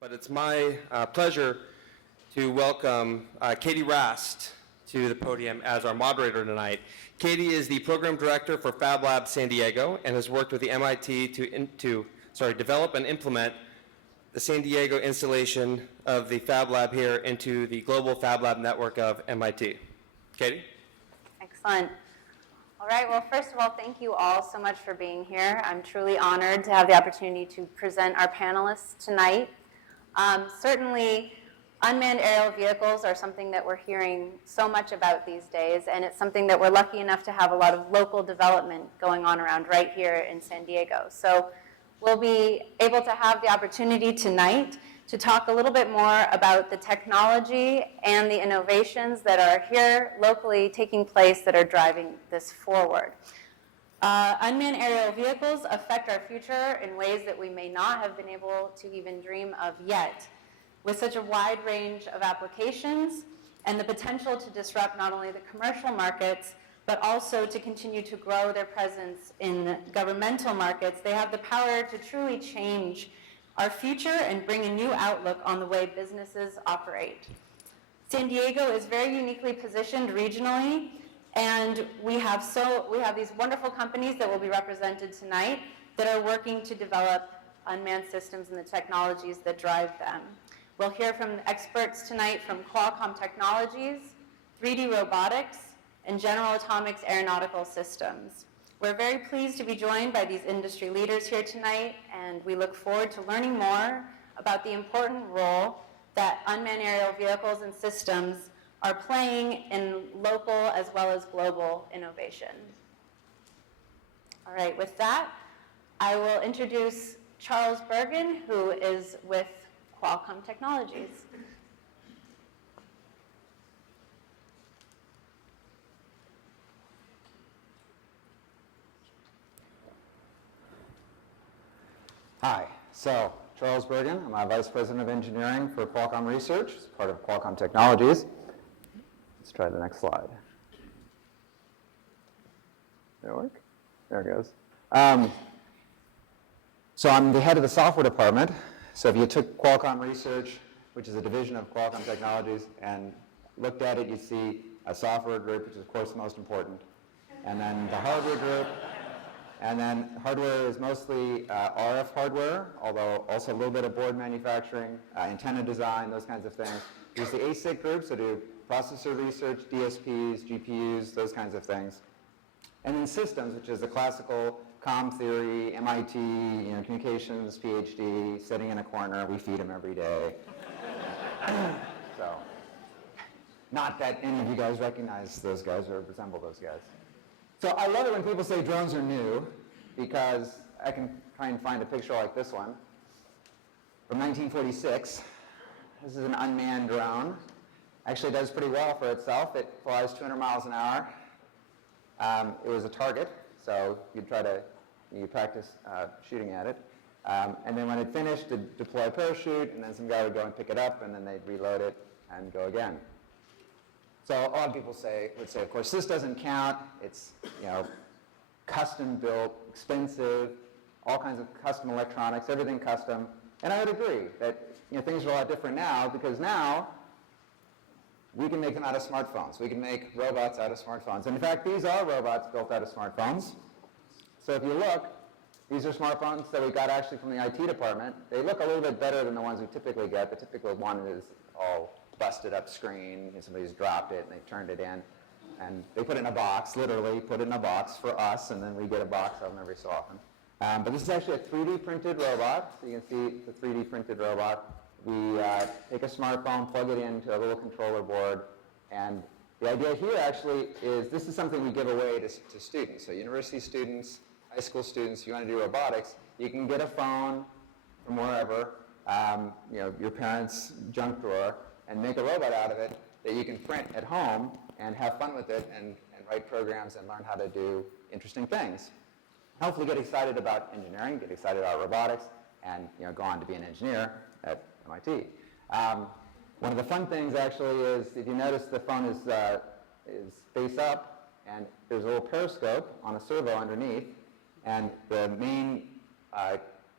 But it's my pleasure to welcome Katie Rast to the podium as our moderator tonight. Katie is the program director for Fab Lab San Diego and has worked with the MIT to develop and implement the San Diego installation of the Fab Lab here into the global Fab Lab network of MIT. Katie? Excellent. All right, well, first of all, thank you all so much for being here. I'm truly honored to have the opportunity to present our panelists tonight. Certainly, unmanned aerial vehicles are something that we're hearing so much about these days, and it's something that we're lucky enough to have a lot of local development going on around right here in San Diego. So we'll be able to have the opportunity tonight to talk a little bit more about the technology and the innovations that are here locally taking place that are driving this forward. Unmanned aerial vehicles affect our future in ways that we may not have been able to even dream of yet, with such a wide range of applications and the potential to disrupt not only the commercial markets, but also to continue to grow their presence in governmental markets. They have the power to truly change our future and bring a new outlook on the way businesses operate. San Diego is very uniquely positioned regionally, and we have these wonderful companies that will be represented tonight that are working to develop unmanned systems and the technologies that drive them. We'll hear from experts tonight from Qualcomm Technologies, 3D Robotics, and General Atomics Aeronautical Systems. We're very pleased to be joined by these industry leaders here tonight, and we look forward to learning more about the important role that unmanned aerial vehicles and systems are playing in local as well as global innovation. All right, with that, I will introduce Charles Bergen, who is with Qualcomm Technologies. Hi, so Charles Bergen. I'm a Vice President of Engineering for Qualcomm Research, as part of Qualcomm Technologies. Let's try the next slide. Did it work? There it goes. So I'm the head of the software department. So if you took Qualcomm Research, which is a division of Qualcomm Technologies, and looked at it, you'd see a software group, which is of course the most important, and then the hardware group. And then hardware is mostly RF hardware, although also a little bit of board manufacturing, antenna design, those kinds of things. There's the ASIC group, so do processor research, DSPs, GPUs, those kinds of things. And then systems, which is the classical comm theory, MIT, communications, PhD, sitting in a corner. We feed them every day. So, not that any of you guys recognize those guys or resemble those guys. So I love it when people say drones are new, because I can try and find a picture like this one from 1946. This is an unmanned drone. Actually, it does pretty well for itself. It flies 200 miles an hour. It was a target, so you practice shooting at it. And then when it finished, it'd deploy a parachute, and then some guy would go and pick it up, and then they'd reload it and go again. So a lot of people would say, of course, this doesn't count. It's custom built, expensive, all kinds of custom electronics, everything custom. And I would agree that things are a lot different now, because now we can make them out of smartphones. We can make robots out of smartphones. And in fact, these are robots built out of smartphones. So if you look, these are smartphones that we got actually from the IT department. They look a little bit better than the ones we typically get. The typical one is all busted up screen, and somebody's dropped it and they turned it in, and they put it in a box, literally put it in a box for us, and then we get a box of them every so often. But this is actually a 3D printed robot, so you can see the 3D printed robot. We take a smartphone, plug it into a little controller board, and the idea here actually is this is something we give away to students. So university students, high school students, if you want to do robotics, you can get a phone from wherever, your parents' junk drawer, and make a robot out of it that you can print at home and have fun with it and write programs and learn how to do interesting things. Hopefully get excited about engineering, get excited about robotics, and go on to be an engineer at MIT. One of the fun things actually is, if you notice, the phone is face up, and there's a little periscope on a servo underneath, and the main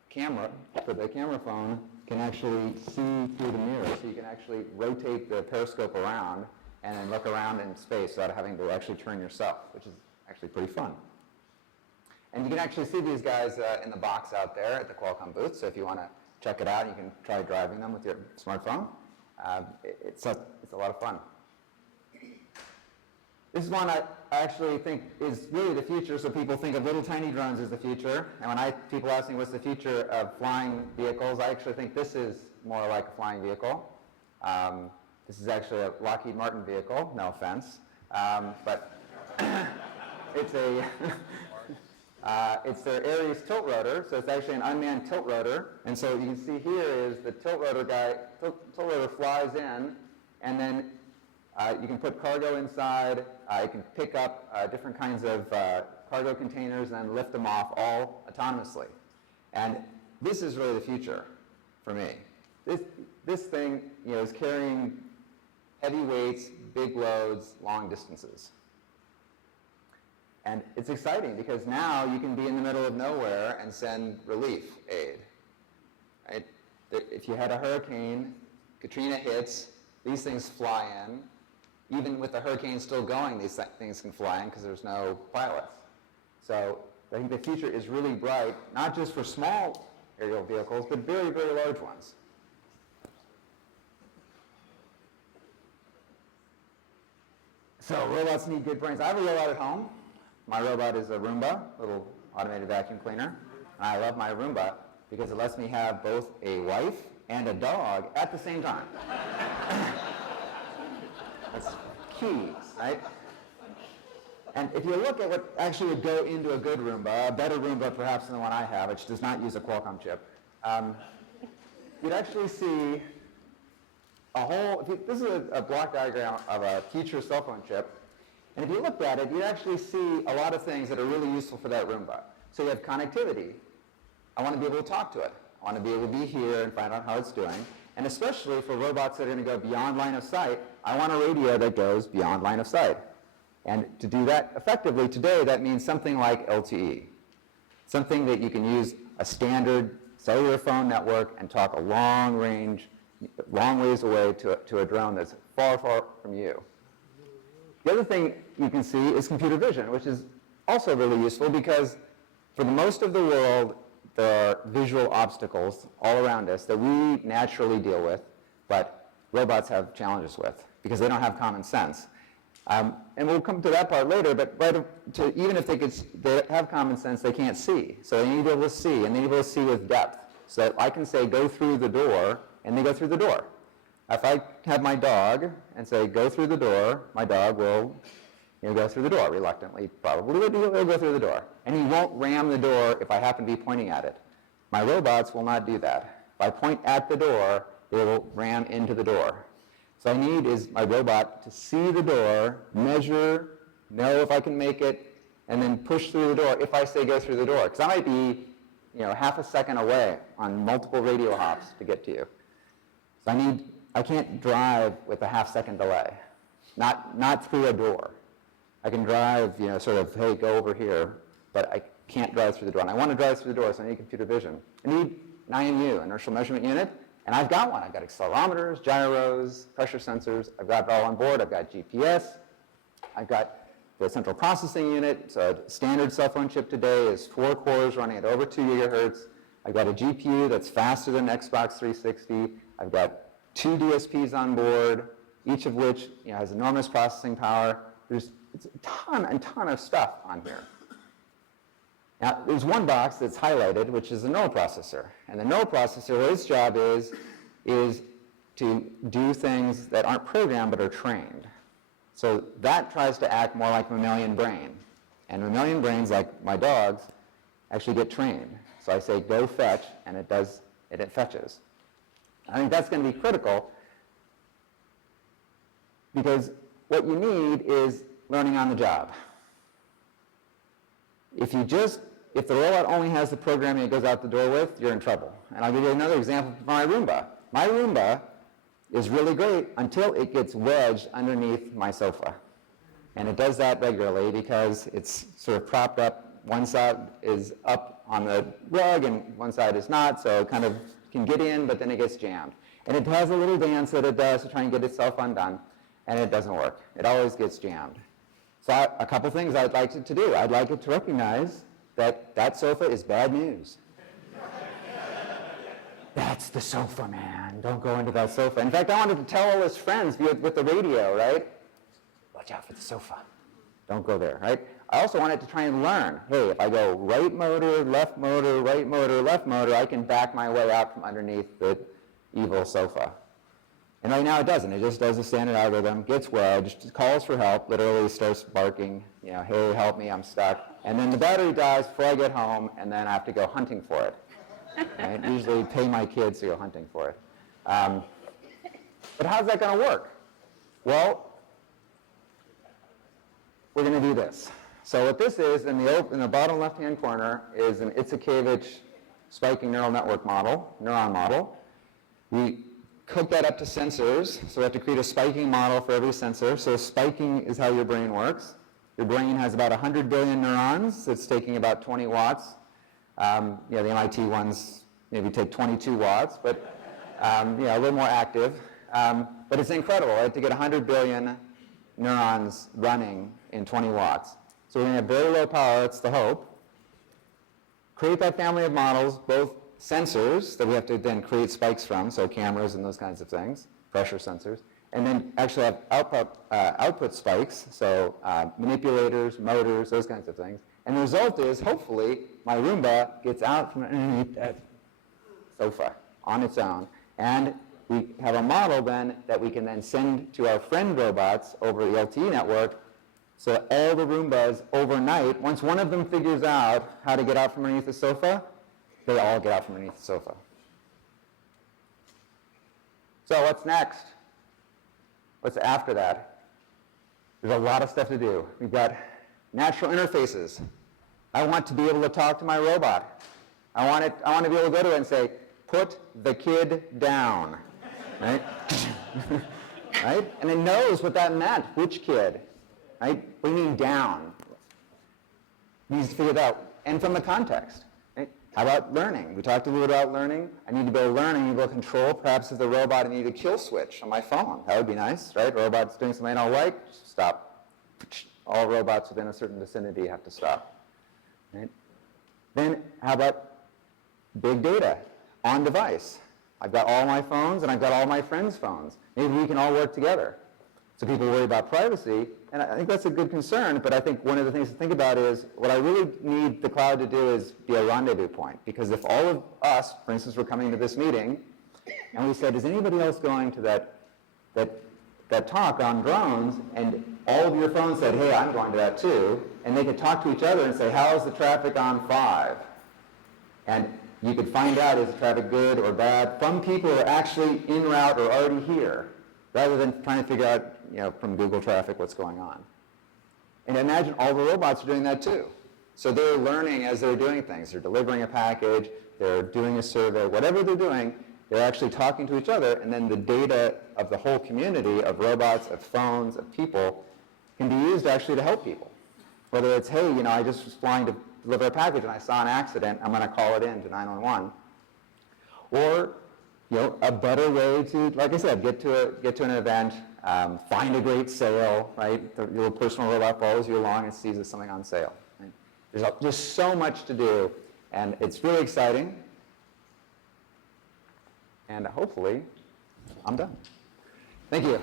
camera for the camera phone can actually see through the mirror. So you can actually rotate the periscope around and then look around in space without having to actually turn yourself, which is actually pretty fun. And you can actually see these guys in the box out there at the Qualcomm booth. So if you want to check it out, you can try driving them with your smartphone. It's a lot of fun. This is one I actually think is really the future. So people think of little tiny drones as the future. And when people ask me what's the future of flying vehicles, I actually think this is more like a flying vehicle. This is actually a Lockheed Martin vehicle, no offense. But it's a it's their Ares tilt rotor, so it's actually an unmanned tilt rotor. And so you can see here is the tilt rotor flies in, and then you can put cargo inside. You can pick up different kinds of cargo containers and then lift them off all autonomously. And this is really the future for me. This thing, is carrying heavy weights, big loads, long distances. And it's exciting because now you can be in the middle of nowhere and send relief aid. Right? If you had a hurricane, Katrina hits, these things fly in. Even with the hurricane still going, these things can fly in because there's no pilots. So I think the future is really bright, not just for small aerial vehicles, but very, very large ones. So robots need good brains. I have a robot at home. My robot is a Roomba, little automated vacuum cleaner. And I love my Roomba because it lets me have both a wife and a dog at the same time. That's key, right? And if you look at what actually would go into a good Roomba, a better Roomba perhaps than the one I have, which does not use a Qualcomm chip, you'd actually see a whole, this is a block diagram of a future cell phone chip, and if you looked at it, you'd actually see a lot of things that are really useful for that Roomba. So you have connectivity. I want to be able to talk to it. I want to be able to be here and find out how it's doing. And especially for robots that are going to go beyond line of sight, I want a radio that goes beyond line of sight. And to do that effectively today, that means something like LTE. Something that you can use a standard cellular phone network and talk a long range, long ways away to a drone that's far, far from you. The other thing you can see is computer vision, which is also really useful because for the most of the world, there are visual obstacles all around us that we naturally deal with, but robots have challenges with because they don't have common sense. And we'll come to that part later, but even if they have common sense, they can't see. So they need to be able to see, and they need to be able to see with depth. So that I can say, go through the door, and they go through the door. If I have my dog and say, go through the door, my dog will go through the door, reluctantly, probably, but he'll go through the door. And he won't ram the door if I happen to be pointing at it. My robots will not do that. If I point at the door, they will ram into the door. So I need is my robot to see the door, measure, know if I can make it, and then push through the door if I say go through the door. Because I might be half a second away on multiple radio hops to get to you. So I can't drive with a half-second delay, not through a door. I can drive, sort of, hey, go over here, but I can't drive through the door. And I want to drive through the door, so I need computer vision. I need an IMU, inertial measurement unit, and I've got one. I've got accelerometers, gyros, pressure sensors. I've got it all on board. I've got GPS. I've got the central processing unit. So a standard cell phone chip today is 4 cores running at over 2 gigahertz. I've got a GPU that's faster than Xbox 360. I've got 2 DSPs on board, each of which has enormous processing power. It's a ton of stuff on here. Now, there's one box that's highlighted, which is the neural processor. And the neural processor, its job is to do things that aren't programmed but are trained. So that tries to act more like mammalian brain. And mammalian brains, like my dogs, actually get trained. So I say, go fetch, and it does, and it fetches. I think that's going to be critical because what you need is learning on the job. If the robot only has the programming it goes out the door with, you're in trouble. And I'll give you another example from my Roomba. My Roomba is really great until it gets wedged underneath my sofa. And it does that regularly because it's sort of propped up. One side is up on the rug and one side is not, so it kind of can get in, but then it gets jammed. And it has a little dance that it does to try and get itself undone, and it doesn't work. It always gets jammed. So a couple things I'd like it to do. I'd like it to recognize that that sofa is bad news. That's the sofa, man. Don't go into that sofa. In fact, I wanted to tell all his friends with the radio, right? Watch out for the sofa. Don't go there, right? I also wanted to try and learn, hey, if I go right motor, left motor, right motor, left motor, I can back my way out from underneath the evil sofa. And right now it doesn't. It just does the standard algorithm, gets wedged, calls for help, literally starts barking, you know, hey, help me, I'm stuck. And then the battery dies before I get home, and then I have to go hunting for it. Right? Usually pay my kids to go hunting for it. But how's that going to work? Well, we're going to do this. So what this is, in the bottom left-hand corner, is an Itzhakevich spiking neural network model, neuron model. We hook that up to sensors, so we have to create a spiking model for every sensor. So spiking is how your brain works. Your brain has about 100 billion neurons. It's taking about 20 watts. The MIT ones maybe take 22 watts, but a little more active. But it's incredible, right, to get 100 billion neurons running in 20 watts. So we're going to have very low power, that's the hope. Create that family of models, both sensors that we have to then create spikes from, so cameras and those kinds of things, pressure sensors, and then actually have output spikes, so manipulators, motors, those kinds of things. And the result is, hopefully, my Roomba gets out from underneath that sofa on its own. And we have a model then that we can then send to our friend robots over the LTE network, so all the Roombas overnight, once one of them figures out how to get out from underneath the sofa, they all get out from underneath the sofa. So what's next? What's after that? There's a lot of stuff to do. We've got natural interfaces. I want to be able to talk to my robot. I want to be able to go to it and say, put the kid down, right? Right? And it knows what that meant, which kid, right? Bringing down. It needs to figure it out. And from the context. Right? How about learning? We talked a little bit about learning. I need to be able to learn. I need to be able to control. Perhaps as a robot, I need a kill switch on my phone. That would be nice, right? Robot's doing something I don't like, stop. All robots within a certain vicinity have to stop. Right? Then how about big data on device? I've got all my phones and I've got all my friends' phones. Maybe we can all work together. So people worry about privacy, and I think that's a good concern, but I think one of the things to think about is what I really need the cloud to do is be a rendezvous point. Because if all of us, for instance, were coming to this meeting, and we said, is anybody else going to that talk on drones, and all of your phones said, hey, I'm going to that too, and they could talk to each other and say, how is the traffic on 5? And you could find out, is the traffic good or bad from people who are actually en route or already here, rather than trying to figure out, from Google traffic what's going on. And imagine all the robots are doing that too. So they're learning as they're doing things. They're delivering a package, they're doing a survey, whatever they're doing, they're actually talking to each other, and then the data of the whole community of robots, of phones, of people can be used actually to help people. Whether it's, hey, I just was flying to deliver a package and I saw an accident, I'm going to call it in to 911. Or, a better way to, like I said, get to an event, find a great sale, right? Your personal robot follows you along and sees there's something on sale. Right? There's just so much to do, and it's really exciting. And hopefully, I'm done. Thank you.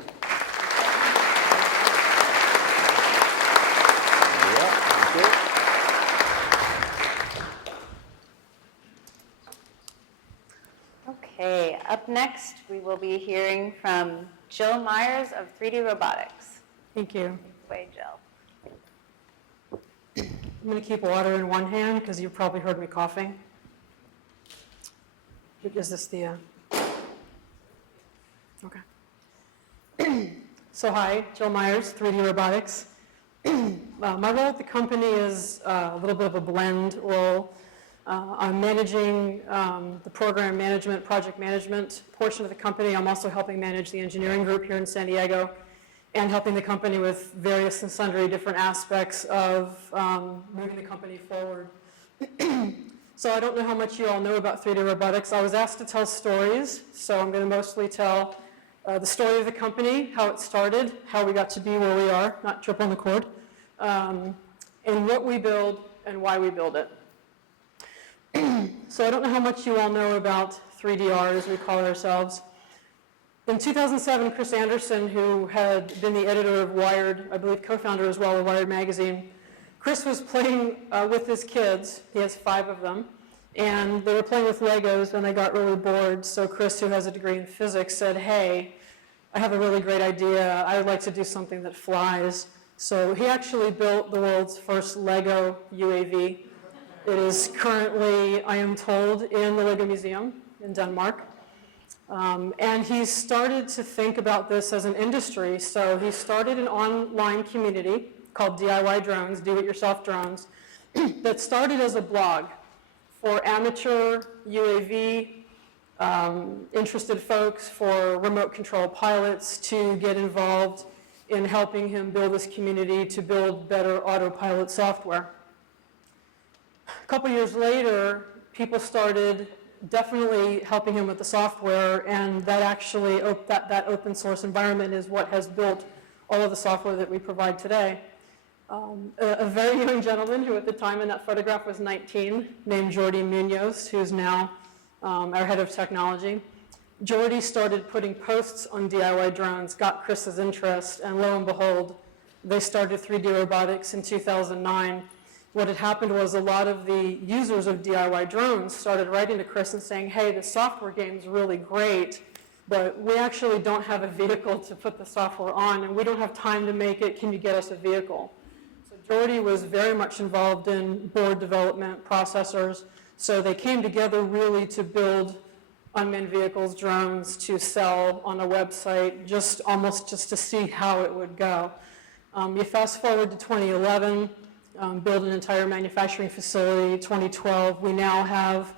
Okay, up next, we will be hearing from Jill Myers of 3D Robotics. Thank you. Way, Jill. I'm going to keep water in one hand because you've probably heard me coughing. Is this the... Okay. So hi, Jill Myers, 3D Robotics. My role at the company is a little bit of a blend role. I'm managing the program management, project management portion of the company. I'm also helping manage the engineering group here in San Diego and helping the company with various and sundry different aspects of moving the company forward. So I don't know how much you all know about 3D robotics. I was asked to tell stories, so I'm going to mostly tell the story of the company, how it started, how we got to be where we are, not trip on the cord, and what we build and why we build it. So I don't know how much you all know about 3DR, as we call ourselves. In 2007, Chris Anderson, who had been the editor of Wired, I believe co-founder as well of Wired magazine, Chris was playing with his kids. He has 5 of them. And they were playing with Legos and they got really bored. So Chris, who has a degree in physics, said, hey, I have a really great idea. I would like to do something that flies. So he actually built the world's first Lego UAV. It is currently, I am told, in the Lego Museum in Denmark. And he started to think about this as an industry. So he started an online community called DIY Drones, Do-It-Yourself Drones, that started as a blog for amateur UAV interested folks, for remote control pilots to get involved in helping him build this community to build better autopilot software. A couple years later, people started definitely helping him with the software, and that actually, that open source environment is what has built all of the software that we provide today. A very young gentleman who at the time in that photograph was 19, named Jordi Munoz, who's now our head of technology. Jordi started putting posts on DIY drones, got Chris's interest, and lo and behold, they started 3D robotics in 2009. What had happened was a lot of the users of DIY drones started writing to Chris and saying, hey, the software game's really great, but we actually don't have a vehicle to put the software on, and we don't have time to make it. Can you get us a vehicle? So Jordi was very much involved in board development, processors, so they came together really to build unmanned vehicles, drones, to sell on a website, almost just to see how it would go. You fast forward to 2011, build an entire manufacturing facility. 2012, we now have,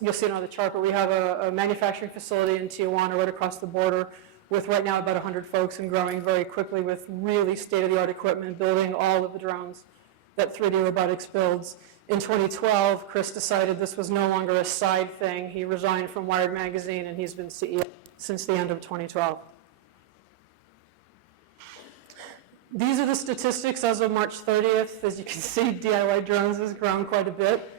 you'll see it on the chart, but we have a manufacturing facility in Tijuana right across the border with right now about 100 folks and growing very quickly with really state-of-the-art equipment, building all of the drones that 3D Robotics builds. In 2012, Chris decided this was no longer a side thing. He resigned from Wired magazine and he's been CEO since the end of 2012. These are the statistics as of March 30th. As you can see, DIY Drones has grown quite a bit.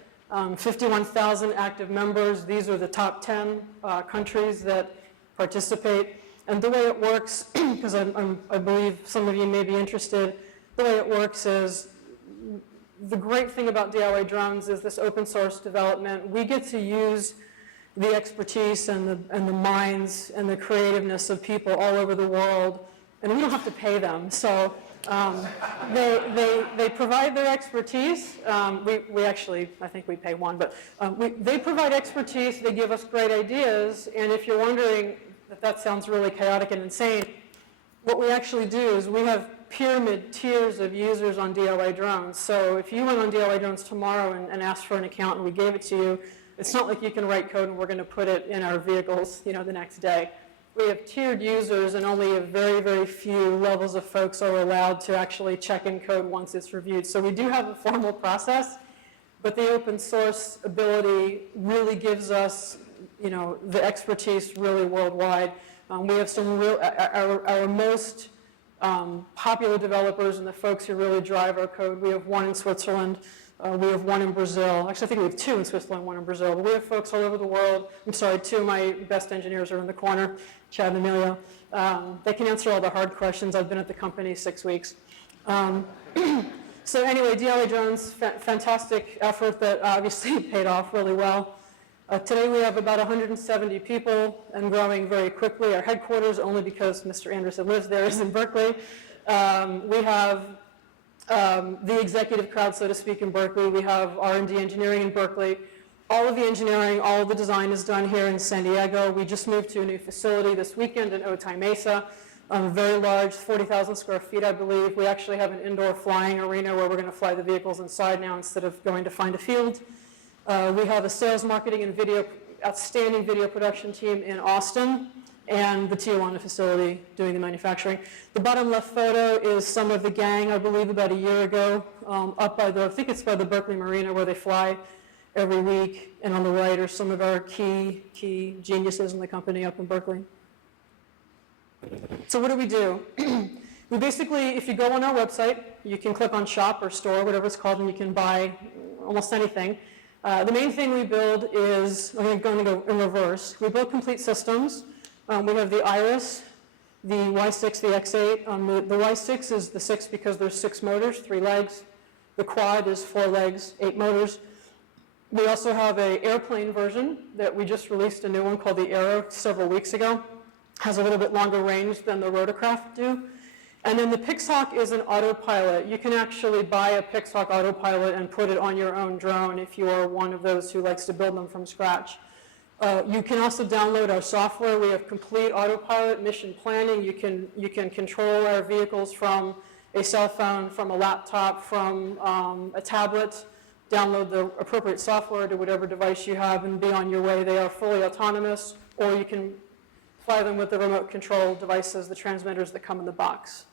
51,000 active members. These are the top 10 countries that participate. And the way it works, because I believe some of you may be interested, the way it works is the great thing about DIY Drones is this open source development. We get to use the expertise and the minds and the creativeness of people all over the world, and we don't have to pay them. So they provide their expertise. We actually, I think we pay one, but they provide expertise, they give us great ideas, and if you're wondering if that sounds really chaotic and insane, what we actually do is we have pyramid tiers of users on DIY Drones. So if you went on DIY Drones tomorrow and asked for an account and we gave it to you, it's not like you can write code and we're going to put it in our vehicles, the next day. We have tiered users and only a very, very few levels of folks are allowed to actually check in code once it's reviewed. So we do have a formal process, but the open source ability really gives us, the expertise really worldwide. We have some real, our most popular developers and the folks who really drive our code. We have one in Switzerland. We have one in Brazil. Actually, I think we have 2 in Switzerland, 1 in Brazil. But we have folks all over the world. I'm sorry, 2 of my best engineers are in the corner, Chad and Emilio. They can answer all the hard questions. I've been at the company 6 weeks. So anyway, DIY Drones, fantastic effort that obviously paid off really well. Today we have about 170 people and growing very quickly. Our headquarters, only because Mr. Anderson lives there, is in Berkeley. We have the executive crowd, so to speak, in Berkeley. We have R&D engineering in Berkeley. All of the engineering, all of the design is done here in San Diego. We just moved to a new facility this weekend in Otay Mesa. Very large, 40,000 square feet, I believe. We actually have an indoor flying arena where we're going to fly the vehicles inside now instead of going to find a field. We have a sales, marketing, and outstanding video production team in Austin. and the Tijuana facility doing the manufacturing. The bottom left photo is some of the gang, I believe about a year ago, up by I think it's by the Berkeley Marina where they fly every week, and on the right are some of our key geniuses in the company up in Berkeley. So what do? We basically, if you go on our website, you can click on shop or store, whatever it's called, and you can buy almost anything. The main thing we build is, I'm going to go in reverse. We build complete systems. We have the Iris, the Y6, the X8. The Y6 is the 6 because there's 6 motors, 3 legs. The Quad is 4 legs, 8 motors. We also have an airplane version that we just released a new one called the Aero several weeks ago. Has a little bit longer range than the rotorcraft do. And then the Pixhawk is an autopilot. You can actually buy a Pixhawk autopilot and put it on your own drone if you are one of those who likes to build them from scratch. You can also download our software. We have complete autopilot mission planning. You can control our vehicles from a cell phone, from a laptop, from a tablet. Download the appropriate software to whatever device you have and be on your way. They are fully autonomous, or you can fly them with the remote control devices, the transmitters that come in the box.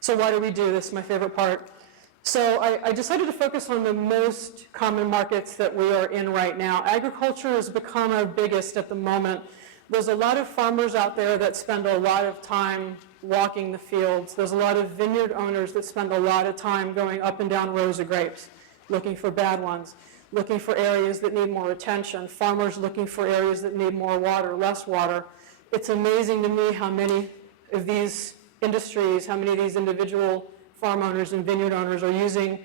So why do we do this? My favorite part. So I decided to focus on the most common markets that we are in right now. Agriculture has become our biggest at the moment. There's a lot of farmers out there that spend a lot of time walking the fields. There's a lot of vineyard owners that spend a lot of time going up and down rows of grapes, looking for bad ones, looking for areas that need more attention, farmers looking for areas that need more water, less water. It's amazing to me how many of these industries, how many of these individual farm owners and vineyard owners are using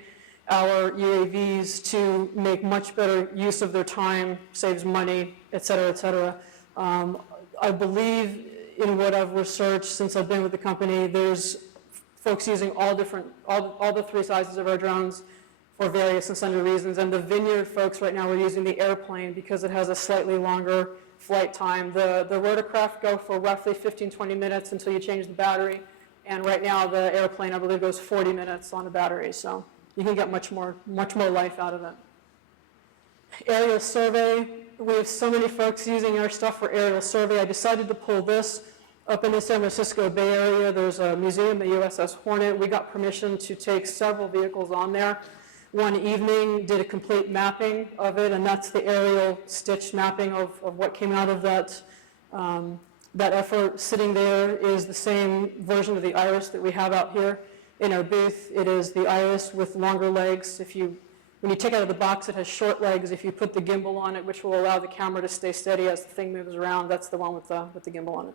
our UAVs to make much better use of their time, saves money, et cetera, et cetera. I believe in what I've researched since I've been with the company, there's folks using all the 3 sizes of our drones for various and sundry reasons. And the vineyard folks right now are using the airplane because it has a slightly longer flight time. The rotorcraft go for roughly 15, 20 minutes until you change the battery. And right now the airplane, I believe, goes 40 minutes on a battery. So you can get much more life out of it. Aerial survey. We have so many folks using our stuff for aerial survey. I decided to pull this up in the San Francisco Bay Area. There's a museum, the USS Hornet. We got permission to take several vehicles on there. One evening, did a complete mapping of it, and that's the aerial stitched mapping of what came out of that effort. Sitting there is the same version of the Iris that we have out here in our booth. It is the Iris with longer legs. When you take it out of the box, it has short legs. If you put the gimbal on it, which will allow the camera to stay steady as the thing moves around, that's the one with the gimbal on it.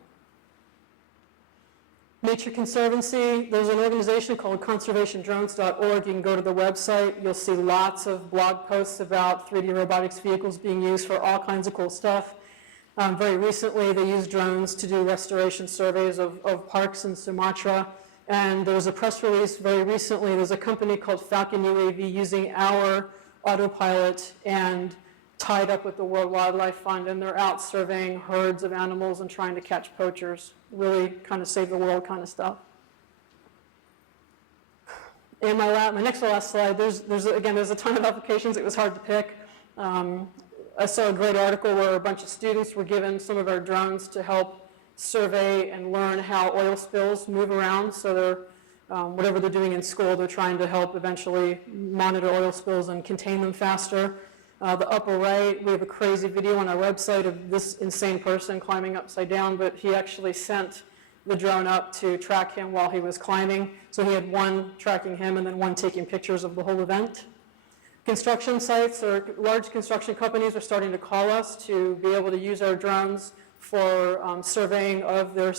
Nature Conservancy, there's an organization called conservationdrones.org. You can go to the website. You'll see lots of blog posts about 3D robotics vehicles being used for all kinds of cool stuff. Very recently, they used drones to do restoration surveys of parks in Sumatra. And there was a press release very recently. There's a company called Falcon UAV using our autopilot and tied up with the World Wildlife Fund, and they're out surveying herds of animals and trying to catch poachers. Really kind of save the world kind of stuff. And my next to last slide, there's a ton of applications. It was hard to pick. I saw a great article where a bunch of students were given some of our drones to help survey and learn how oil spills move around. So they're, whatever they're doing in school, they're trying to help eventually monitor oil spills and contain them faster. The upper right, we have a crazy video on our website of this insane person climbing upside down, but he actually sent the drone up to track him while he was climbing. So he had one tracking him and then one taking pictures of the whole event. Construction sites or large construction companies are starting to call us to be able to use our drones for surveying of their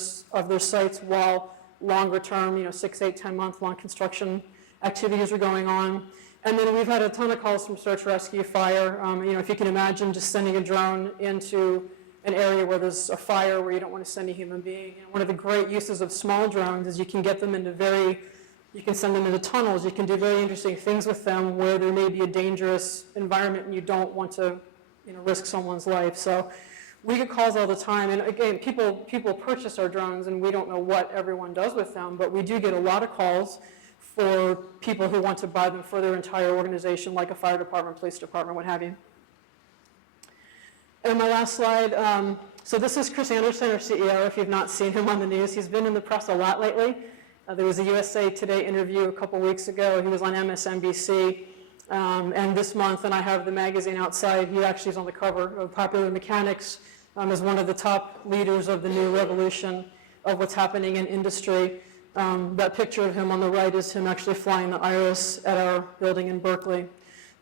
sites while longer term, 6, 8, 10 month long construction activities are going on. And then we've had a ton of calls from search, rescue, fire. If you can imagine just sending a drone into an area where there's a fire where you don't want to send a human being. And one of the great uses of small drones is you can get them into you can send them into tunnels. You can do very interesting things with them where there may be a dangerous environment and you don't want to risk someone's life. So we get calls all the time. And again, people purchase our drones and we don't know what everyone does with them, but we do get a lot of calls for people who want to buy them for their entire organization, like a fire department, police department, what have you. And my last slide, So this is Chris Anderson, our CEO, if you've not seen him on the news. He's been in the press a lot lately. There was a USA Today interview a couple weeks ago. He was on MSNBC. And this month, and I have the magazine outside, he actually is on the cover of Popular Mechanics as one of the top leaders of the new revolution of what's happening in industry. That picture of him on the right is him actually flying the Iris at our building in Berkeley.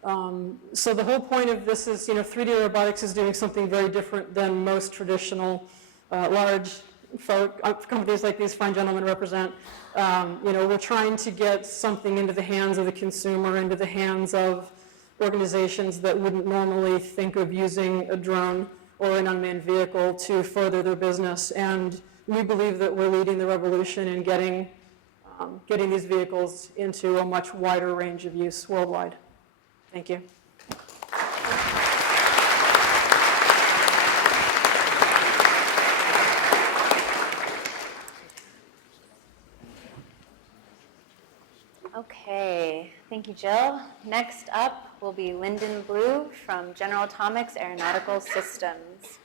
So the whole point of this is, 3D robotics is doing something very different than most traditional large companies like these fine gentlemen represent. We're trying to get something into the hands of the consumer, into the hands of organizations that wouldn't normally think of using a drone or an unmanned vehicle to further their business. And we believe that we're leading the revolution in getting these vehicles into a much wider range of use worldwide. Thank you. Okay, thank you, Jill. Next up will be Lyndon Blue from General Atomics Aeronautical Systems.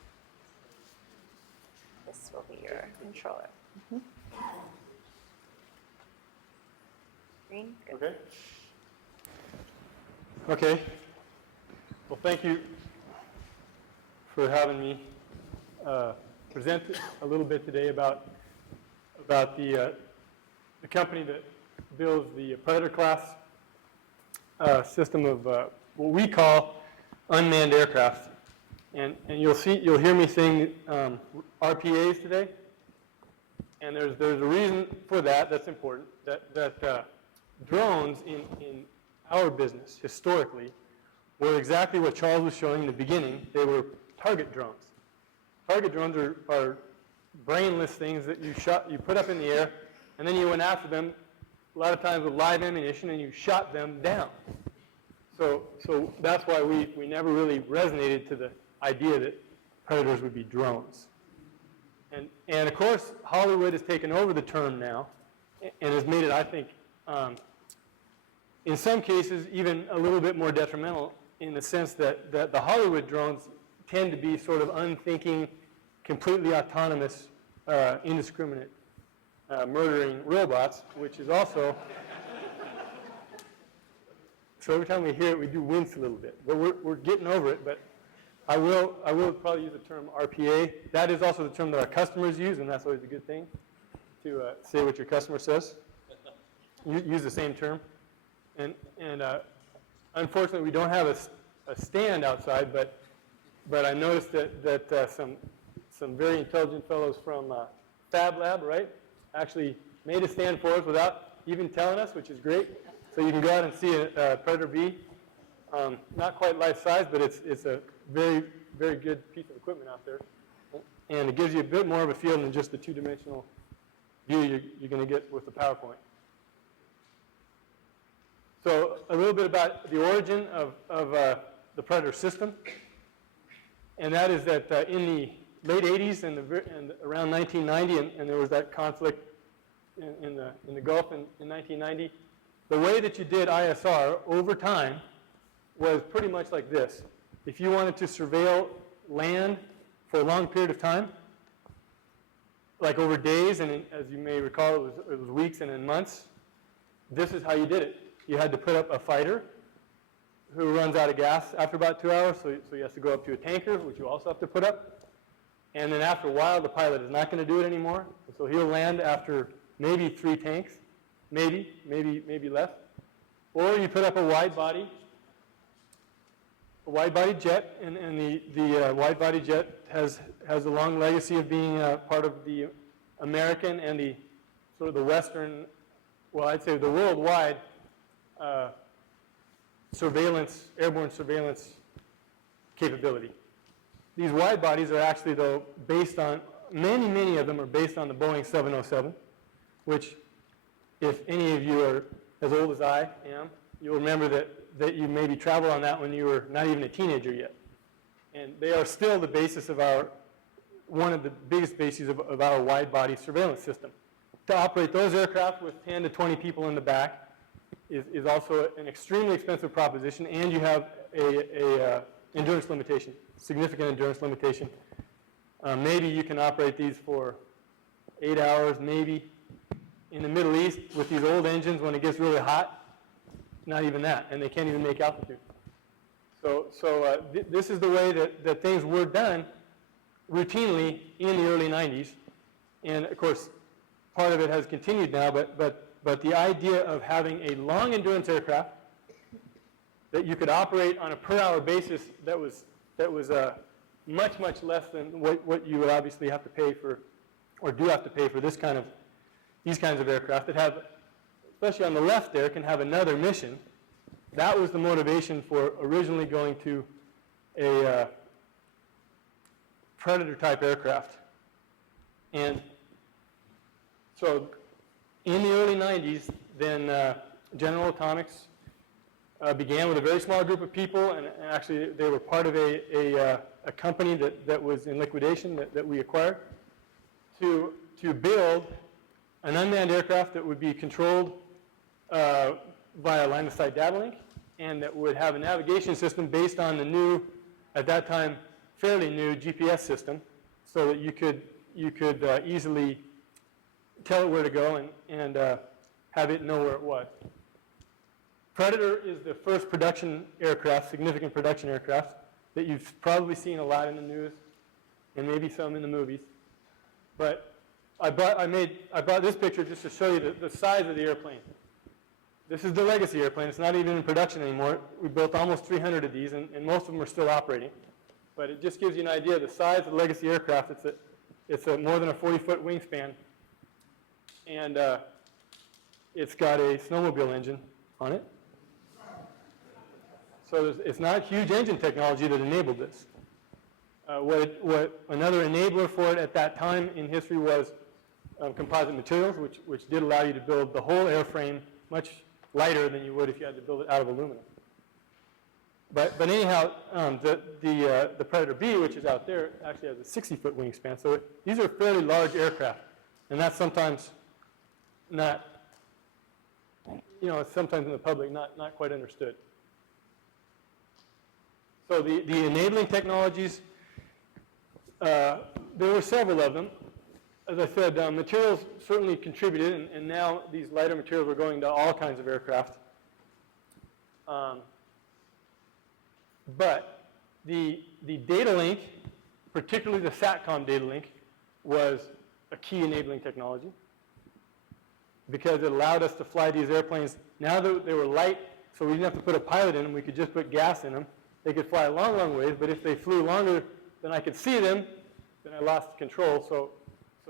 This will be your controller. Green? Good. Okay. Okay. Well, thank you for having me present a little bit today about the company that builds the Predator class system of what we call unmanned aircraft. And you'll hear me saying RPAs today. And there's a reason for that that's important, that drones in our business historically were exactly what Charles was showing in the beginning. They were target drones. Target drones are brainless things that you put up in the air, and then you went after them, a lot of times with live ammunition, and you shot them down. So that's why we never really resonated to the idea that Predators would be drones. And of course, Hollywood has taken over the term now and has made it, I think, in some cases, even a little bit more detrimental in the sense that the Hollywood drones tend to be sort of unthinking, completely autonomous, indiscriminate murdering robots, which is also, so every time we hear it, we do wince a little bit. But we're getting over it, but I will probably use the term RPA. That is also the term that our customers use, and that's always a good thing, to say what your customer says. Use the same term. And unfortunately, we don't have a stand outside, but I noticed that some very intelligent fellows from Fab Lab, right, actually made a stand for us without even telling us, which is great. So you can go out and see a Predator B. Not quite life size, but it's a very, very good piece of equipment out there. And it gives you a bit more of a feel than just the two-dimensional view you're going to get with the PowerPoint. So a little bit about the origin of the Predator system. And that is that in the late 80s and around 1990, and there was that conflict in the Gulf in 1990, the way that you did ISR over time was pretty much like this. If you wanted to surveil land for a long period of time, like over days, and as you may recall, it was weeks and then months, this is how you did it. You had to put up a fighter who runs out of gas after about 2 hours, so he has to go up to a tanker, which you also have to put up. And then after a while, the pilot is not going to do it anymore, so he'll land after maybe 3 tanks, maybe less. Or you put up a wide-body jet, and the wide-body jet has a long legacy of being part of the American and the sort of the Western, well, I'd say the worldwide surveillance, airborne surveillance capability. These wide bodies are actually, though, based on, many of them are based on the Boeing 707, which, if any of you are as old as I am, you'll remember that you maybe traveled on that when you were not even a teenager yet. And they are still the basis of one of the biggest bases of our wide body surveillance system. To operate those aircraft with 10 to 20 people in the back is also an extremely expensive proposition, and you have a endurance limitation, significant endurance limitation. Maybe you can operate these for 8 hours, maybe. In the Middle East, with these old engines, when it gets really hot, not even that, and they can't even make altitude. This is the way that things were done routinely in the early 90s. And of course, part of it has continued now, but the idea of having a long endurance aircraft that you could operate on a per hour basis that was much, much less than what you would obviously have to pay for, or do have to pay for these kinds of aircraft that have, especially on the left there, can have another mission. That was the motivation for originally going to a Predator-type aircraft. And so in the early 90s, then General Atomics began with a very small group of people, and actually they were part of a company that was in liquidation that we acquired, to build an unmanned aircraft that would be controlled via line-of-sight data link, and that would have a navigation system based on the new, at that time, fairly new GPS system, so that you could easily tell it where to go and have it know where it was. Predator is the first production aircraft, significant production aircraft, that you've probably seen a lot in the news, and maybe some in the movies. But I brought this picture just to show you the size of the airplane. This is the legacy airplane. It's not even in production anymore. We built almost 300 of these, and most of them are still operating. But it just gives you an idea of the size of the legacy aircraft. It's more than a 40-foot wingspan, and it's got a snowmobile engine on it. So it's not huge engine technology that enabled this. What another enabler for it at that time in history was composite materials, which did allow you to build the whole airframe much lighter than you would if you had to build it out of aluminum. But anyhow, the Predator B, which is out there, actually has a 60-foot wingspan. So these are fairly large aircraft, and that's sometimes not, sometimes in the public not quite understood. So the enabling technologies, there were several of them. As I said, materials certainly contributed, and now these lighter materials are going to all kinds of aircraft. But the data link, particularly the SATCOM data link, was a key enabling technology because it allowed us to fly these airplanes. Now that they were light, so we didn't have to put a pilot in them, we could just put gas in them. They could fly a long, long ways, but if they flew longer than I could see them, then I lost control. So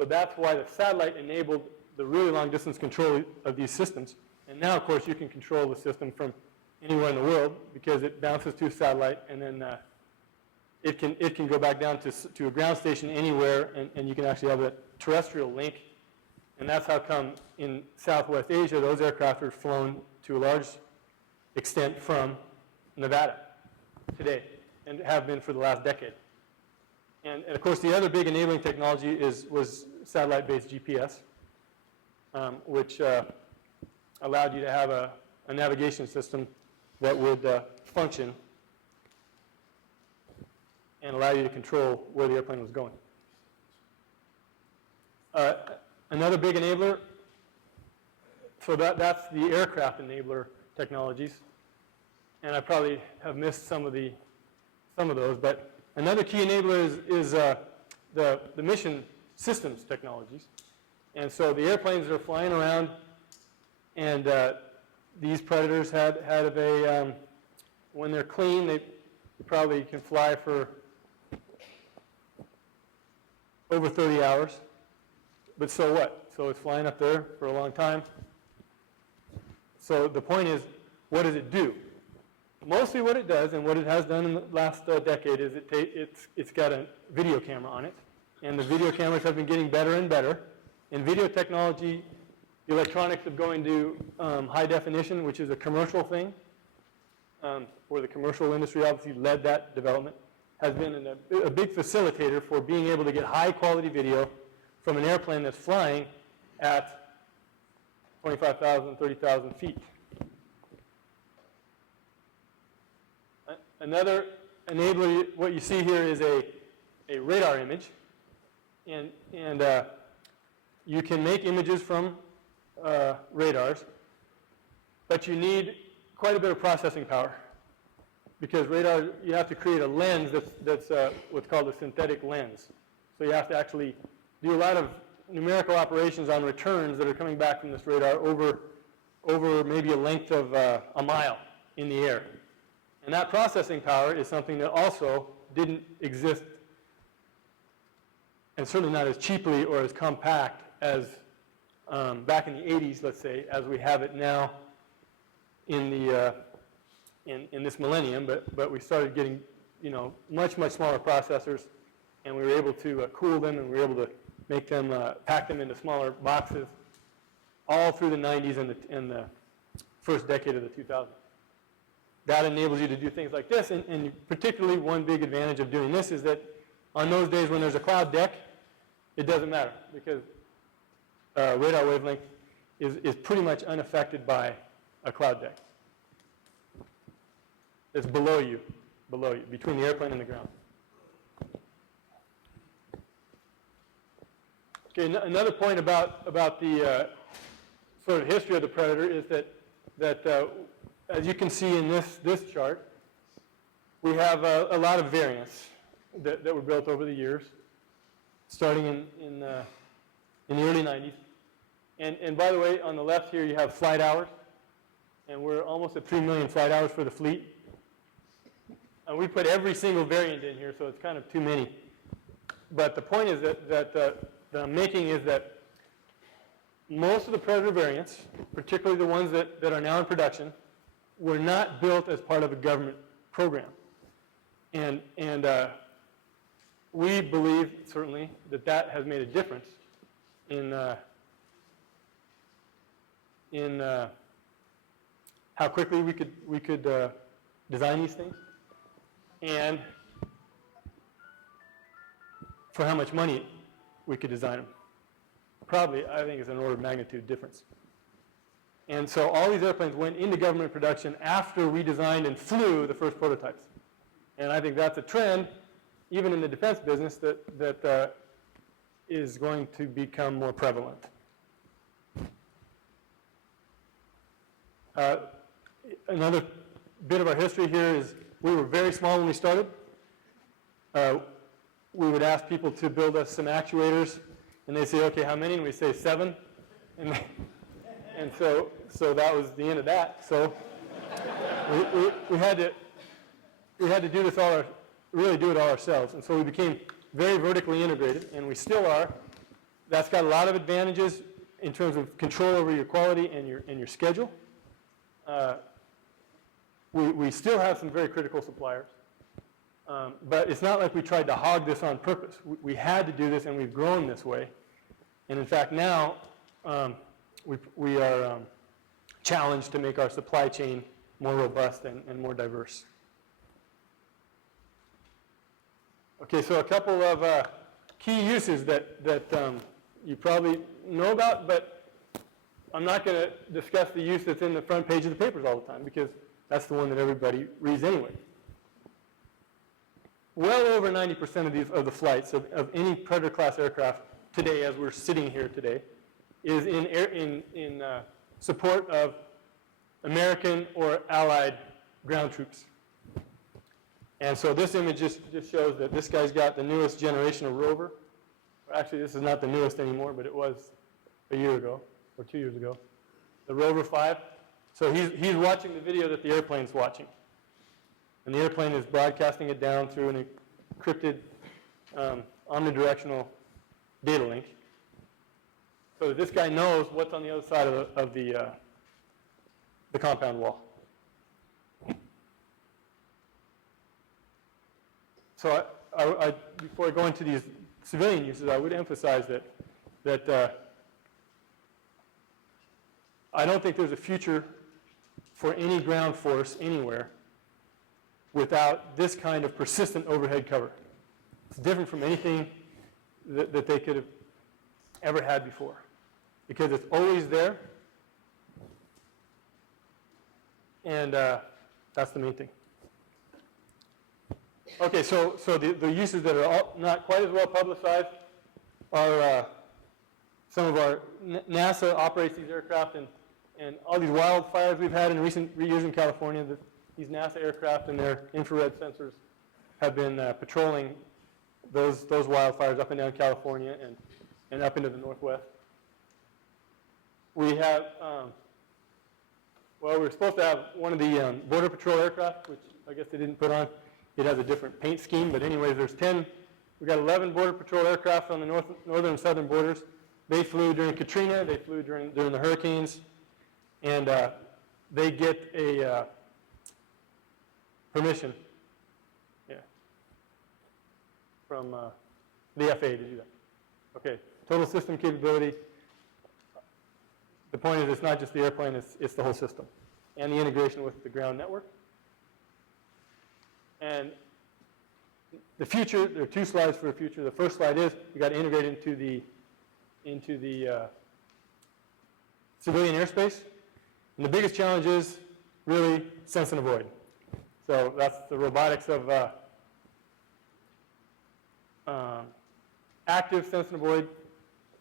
that's why the satellite enabled the really long distance control of these systems. And now, of course, you can control the system from anywhere in the world because it bounces to a satellite, and then it can go back down to a ground station anywhere, and you can actually have a terrestrial link. And that's how come in Southwest Asia, those aircraft are flown to a large extent from Nevada today, and have been for the last decade. And of course, the other big enabling technology was satellite-based GPS, which allowed you to have a navigation system that would function and allow you to control where the airplane was going. Another big enabler, so that's the aircraft enabler technologies, and I probably have missed some of those, but another key enabler is the mission systems technologies. And so the airplanes that are flying around, and these Predators had when they're clean, they probably can fly for over 30 hours. But so what? So it's flying up there for a long time. So the point is, what does it do? Mostly what it does, and what it has done in the last decade, is it's got a video camera on it. And the video cameras have been getting better and better. In video technology, the electronics of going to high definition, which is a commercial thing, where the commercial industry obviously led that development, has been a big facilitator for being able to get high quality video from an airplane that's flying at 25,000, 30,000 feet. Another enabler, what you see here is a radar image. And you can make images from radars, but you need quite a bit of processing power. Because radar, you have to create a lens that's what's called a synthetic lens. So you have to actually do a lot of numerical operations on returns that are coming back from this radar over maybe a length of a mile in the air. And that processing power is something that also didn't exist, and certainly not as cheaply or as compact as back in the 80s, let's say, as we have it now in the in this millennium. But we started getting, much smaller processors, and we were able to cool them, and we were able to make them pack them into smaller boxes all through the 90s and the first decade of the 2000s. That enables you to do things like this, and particularly one big advantage of doing this is that on those days when there's a cloud deck, it doesn't matter, because radar wavelength is pretty much unaffected by a cloud deck. It's below you, between the airplane and the ground. Okay, another point about the sort of history of the Predator is that as you can see in this chart, we have a lot of variants that were built over the years, starting in the early 90s. And by the way, on the left here you have flight hours, and we're almost at 3 million flight hours for the fleet. And we put every single variant in here, so it's kind of too many. But the point is that I'm making is that most of the Predator variants, particularly the ones that are now in production, were not built as part of a government program. And we believe, certainly, that has made a difference in how quickly we could design these things, and for how much money we could design them. Probably, I think, it's an order of magnitude difference. And so all these airplanes went into government production after we designed and flew the first prototypes. And I think that's a trend, even in the defense business, that is going to become more prevalent. Another bit of our history here is we were very small when we started. We would ask people to build us some actuators, and they say, okay, how many? And we say 7. And so that was the end of that. So we had to do this really do it all ourselves. And so we became very vertically integrated, and we still are. That's got a lot of advantages in terms of control over your quality and your schedule. We still have some very critical suppliers. But it's not like we tried to hog this on purpose. We had to do this, and we've grown this way. And in fact, now we are challenged to make our supply chain more robust and more diverse. Okay, so a couple of key uses that you probably know about, but I'm not going to discuss the use that's in the front page of the papers all the time, because that's the one that everybody reads anyway. Well over 90% of the flights of any Predator-class aircraft today, as we're sitting here today, is in support of American or Allied ground troops. And so this image just shows that this guy's got the newest generation of rover. Actually, this is not the newest anymore, but it was a year ago or 2 years ago. The Rover 5. So he's watching the video that the airplane's watching. And the airplane is broadcasting it down through an encrypted omnidirectional data link, so that this guy knows what's on the other side of the compound wall. So before I go into these civilian uses, I would emphasize that I don't think there's a future for any ground force anywhere without this kind of persistent overhead cover. It's different from anything that they could have ever had before, because it's always there, and that's the main thing. Okay, so the uses that are not quite as well publicized, some of our, NASA operates these aircraft, and all these wildfires we've had in recent years in California, these NASA aircraft and their infrared sensors have been patrolling those wildfires up and down California and up into the Northwest. We have, well, we were supposed to have one of the Border Patrol aircraft, which I guess they didn't put on. It has a different paint scheme, but anyways, there's 10. We've got 11 Border Patrol aircraft on the northern and southern borders. They flew during Katrina, they flew during the hurricanes, and they get a permission, from the FAA to do that. Okay, total system capability. The point is, it's not just the airplane, it's the whole system, and the integration with the ground network. And the future, there are 2 slides for the future. The first slide is we got to integrate into the civilian airspace. And the biggest challenge is really sense and avoid. So that's the robotics of active sense and avoid,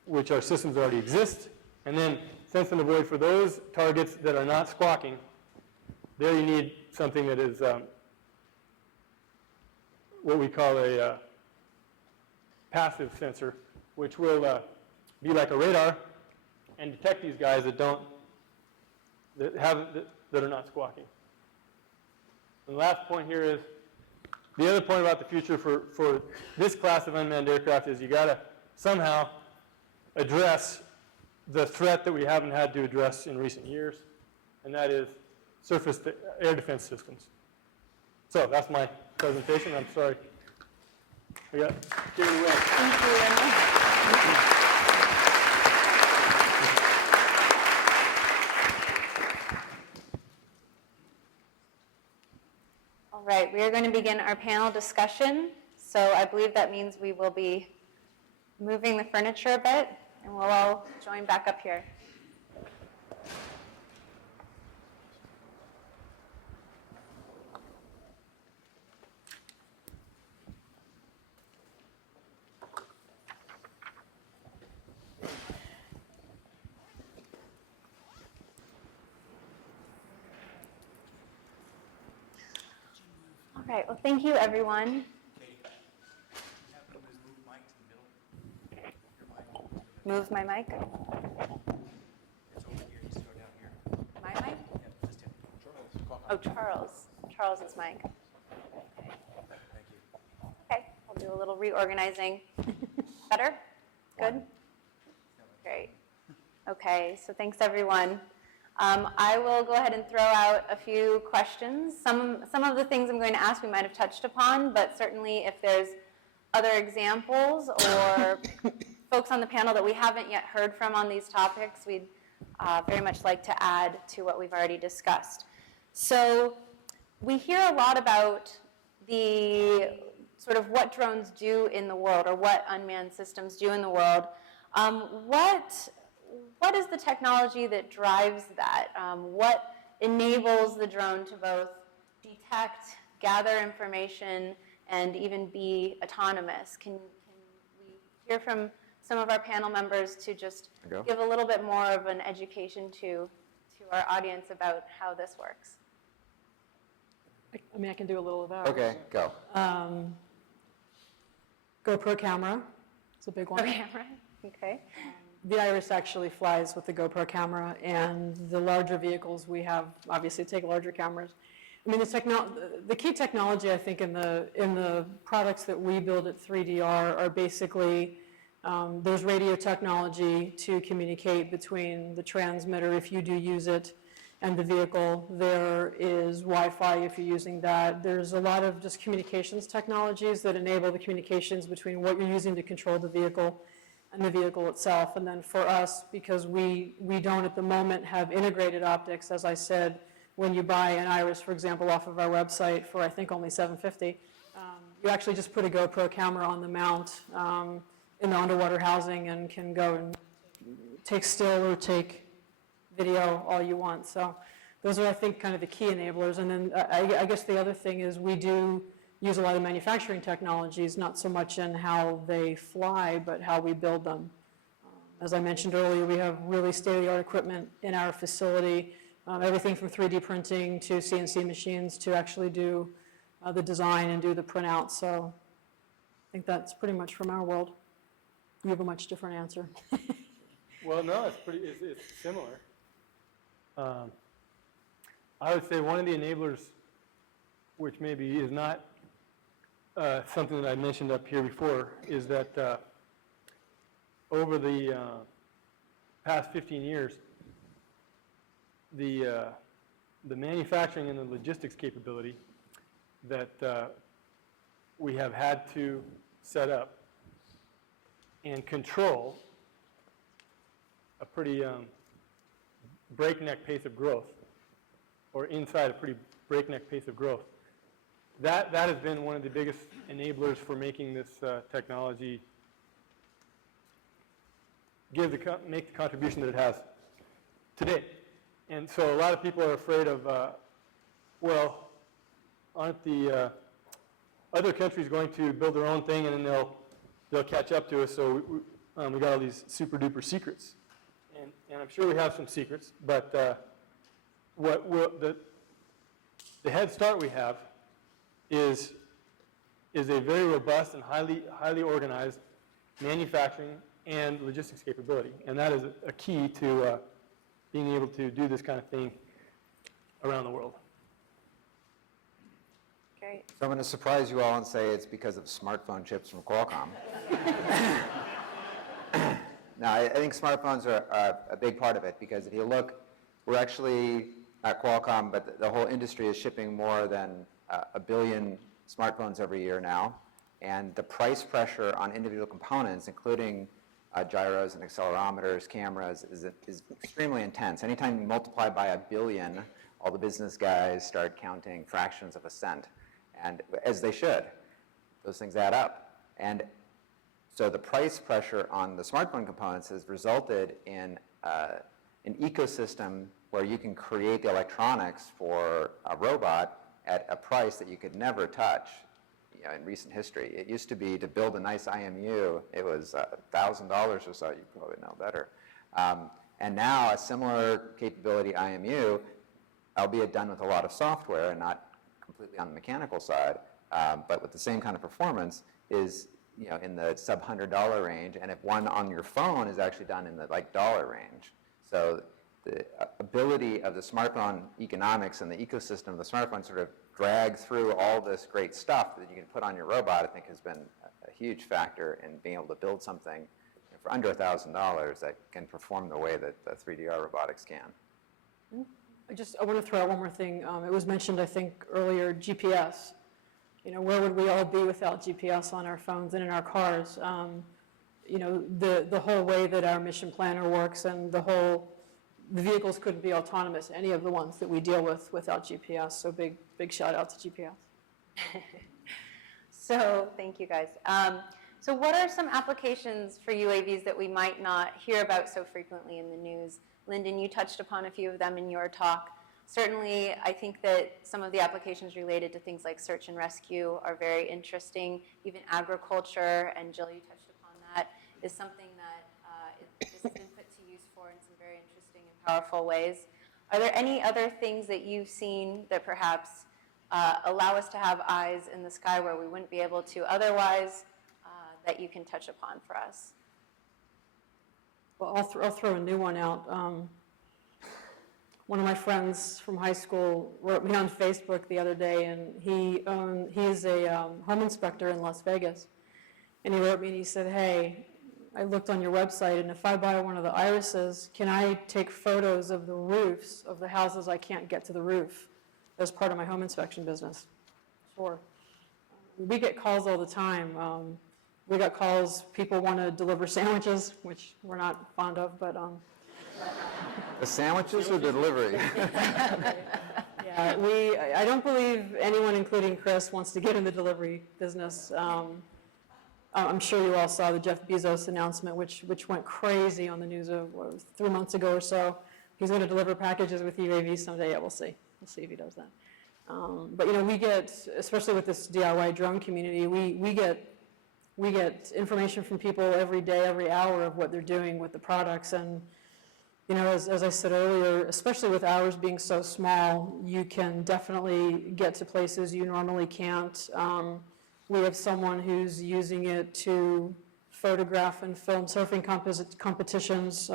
which our systems already exist, and then sense and avoid for those targets that are not squawking. There you need something that is what we call a passive sensor, which will be like a radar and detect these guys that are not squawking. And the last point here is, the other point about the future for this class of unmanned aircraft is you got to somehow address the threat that we haven't had to address in recent years, and that is surface air defense systems. So that's my presentation. I'm sorry. I got carried away. Thank you. All right, we are going to begin our panel discussion. So I believe that means we will be moving the furniture a bit, and we'll all join back up here. All right, well, thank you, everyone. Move my mic? It's over here, you start down here. My mic? Yeah, just hit Charles. Oh, Charles. Charles's mic. Thank you. Okay, I'll do a little reorganizing. Better? Good? Great. Okay, so thanks, everyone. I will go ahead and throw out a few questions. Some of the things I'm going to ask we might have touched upon, but certainly if there's other examples or folks on the panel that we haven't yet heard from on these topics, we'd very much like to add to what we've already discussed. So we hear a lot about the sort of what drones do in the world, or what unmanned systems do in the world. What is the technology that drives that? What enables the drone to both detect, gather information, and even be autonomous? Can we hear from some of our panel members to just give a little bit more of an education to our audience about how this works? I mean, I can do a little of that. Okay, go. GoPro camera, it's a big one. Camera, okay. The Iris actually flies with the GoPro camera, and the larger vehicles we have obviously take larger cameras. I mean, the key technology, I think, in the products that we build at 3DR are basically, there's radio technology to communicate between the transmitter, if you do use it, and the vehicle. There is Wi-Fi if you're using that. There's a lot of just communications technologies that enable the communications between what you're using to control the vehicle and the vehicle itself. And then for us, because we don't at the moment have integrated optics, as I said, when you buy an Iris, for example, off of our website for I think only $750, you actually just put a GoPro camera on the mount in the underwater housing and can go and take still or take video all you want. So those are, I think, kind of the key enablers. And then I guess the other thing is we do use a lot of manufacturing technologies, not so much in how they fly, but how we build them. As I mentioned earlier, we have really state-of-the-art equipment in our facility, everything from 3D printing to CNC machines to actually do the design and do the printout. So I think that's pretty much from our world. You have a much different answer. Well, no, it's similar. I would say one of the enablers, which maybe is not something that I mentioned up here before, is that over the past 15 years, the manufacturing and the logistics capability that we have had to set up and control a pretty breakneck pace of growth, or inside a pretty breakneck pace of growth. That has been one of the biggest enablers for making this technology make the contribution that it has today. And so a lot of people are afraid of, well, aren't the other countries going to build their own thing and then they'll catch up to us, so we got all these super duper secrets. And I'm sure we have some secrets, but the head start we have is a very robust and highly organized manufacturing and logistics capability, and that is a key to being able to do this kind of thing around the world. Great. So I'm going to surprise you all and say it's because of smartphone chips from Qualcomm. No, I think smartphones are a big part of it, because if you look, we're actually at Qualcomm, but the whole industry is shipping more than 1 billion smartphones every year now, and the price pressure on individual components, including gyros and accelerometers, cameras, is extremely intense. Anytime you multiply by 1 billion, all the business guys start counting fractions of a cent, and as they should. Those things add up. And so the price pressure on the smartphone components has resulted in an ecosystem where you can create the electronics for a robot at a price that you could never touch in recent history. It used to be, to build a nice IMU, it was $1,000 or so. You probably know better. And now a similar capability IMU, albeit done with a lot of software and not completely on the mechanical side, but with the same kind of performance, is in the sub-$100 range, and if one on your phone is actually done in the dollar range. So the ability of the smartphone economics and the ecosystem of the smartphone sort of drag through all this great stuff that you can put on your robot, I think has been a huge factor in being able to build something for under $1,000 that can perform the way that the 3DR robotics can. I want to throw out one more thing. It was mentioned, I think, earlier, GPS. Where would we all be without GPS on our phones and in our cars? The whole way that our mission planner works, and the vehicles couldn't be autonomous, any of the ones that we deal with, without GPS. So big shout out to GPS. So thank you, guys. So what are some applications for UAVs that we might not hear about so frequently in the news? Lyndon, you touched upon a few of them in your talk. Certainly, I think that some of the applications related to things like search and rescue are very interesting. Even agriculture, and Jill, you touched upon that, is something that has been put to use for in some very interesting and powerful ways. Are there any other things that you've seen that perhaps allow us to have eyes in the sky where we wouldn't be able to otherwise, that you can touch upon for us? Well, I'll throw a new one out. One of my friends from high school wrote me on Facebook the other day, and he's a home inspector in Las Vegas. And he wrote me and he said, "Hey, I looked on your website, and if I buy one of the irises, can I take photos of the roofs of the houses I can't get to the roof as part of my home inspection business?" Sure. We get calls all the time. We got calls, people want to deliver sandwiches, which we're not fond of, but The sandwiches or the delivery? yeah, I don't believe anyone, including Chris, wants to get in the delivery business. I'm sure you all saw the Jeff Bezos announcement, which went crazy on the news 3 months ago or so. He's going to deliver packages with UAVs someday. Yeah, we'll see. We'll see if he does that. But we get, especially with this DIY drone community, we get information from people every day, every hour of what they're doing with the products. And as I said earlier, especially with ours being so small, you can definitely get to places you normally can't. We have someone who's using it to photograph and film surfing competitions.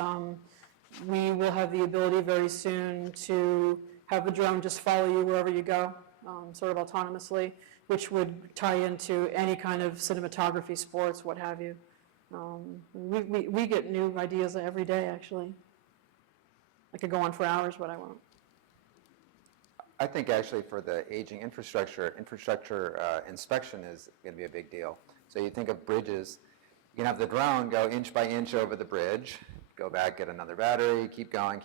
We will have the ability very soon to have the drone just follow you wherever you go, sort of autonomously, which would tie into any kind of cinematography, sports, what have you. We get new ideas every day, actually. I could go on for hours, but I won't. I think actually for the aging infrastructure inspection is going to be a big deal. So you think of bridges, you can have the drone go inch by inch over the bridge, go back, get another battery, keep going,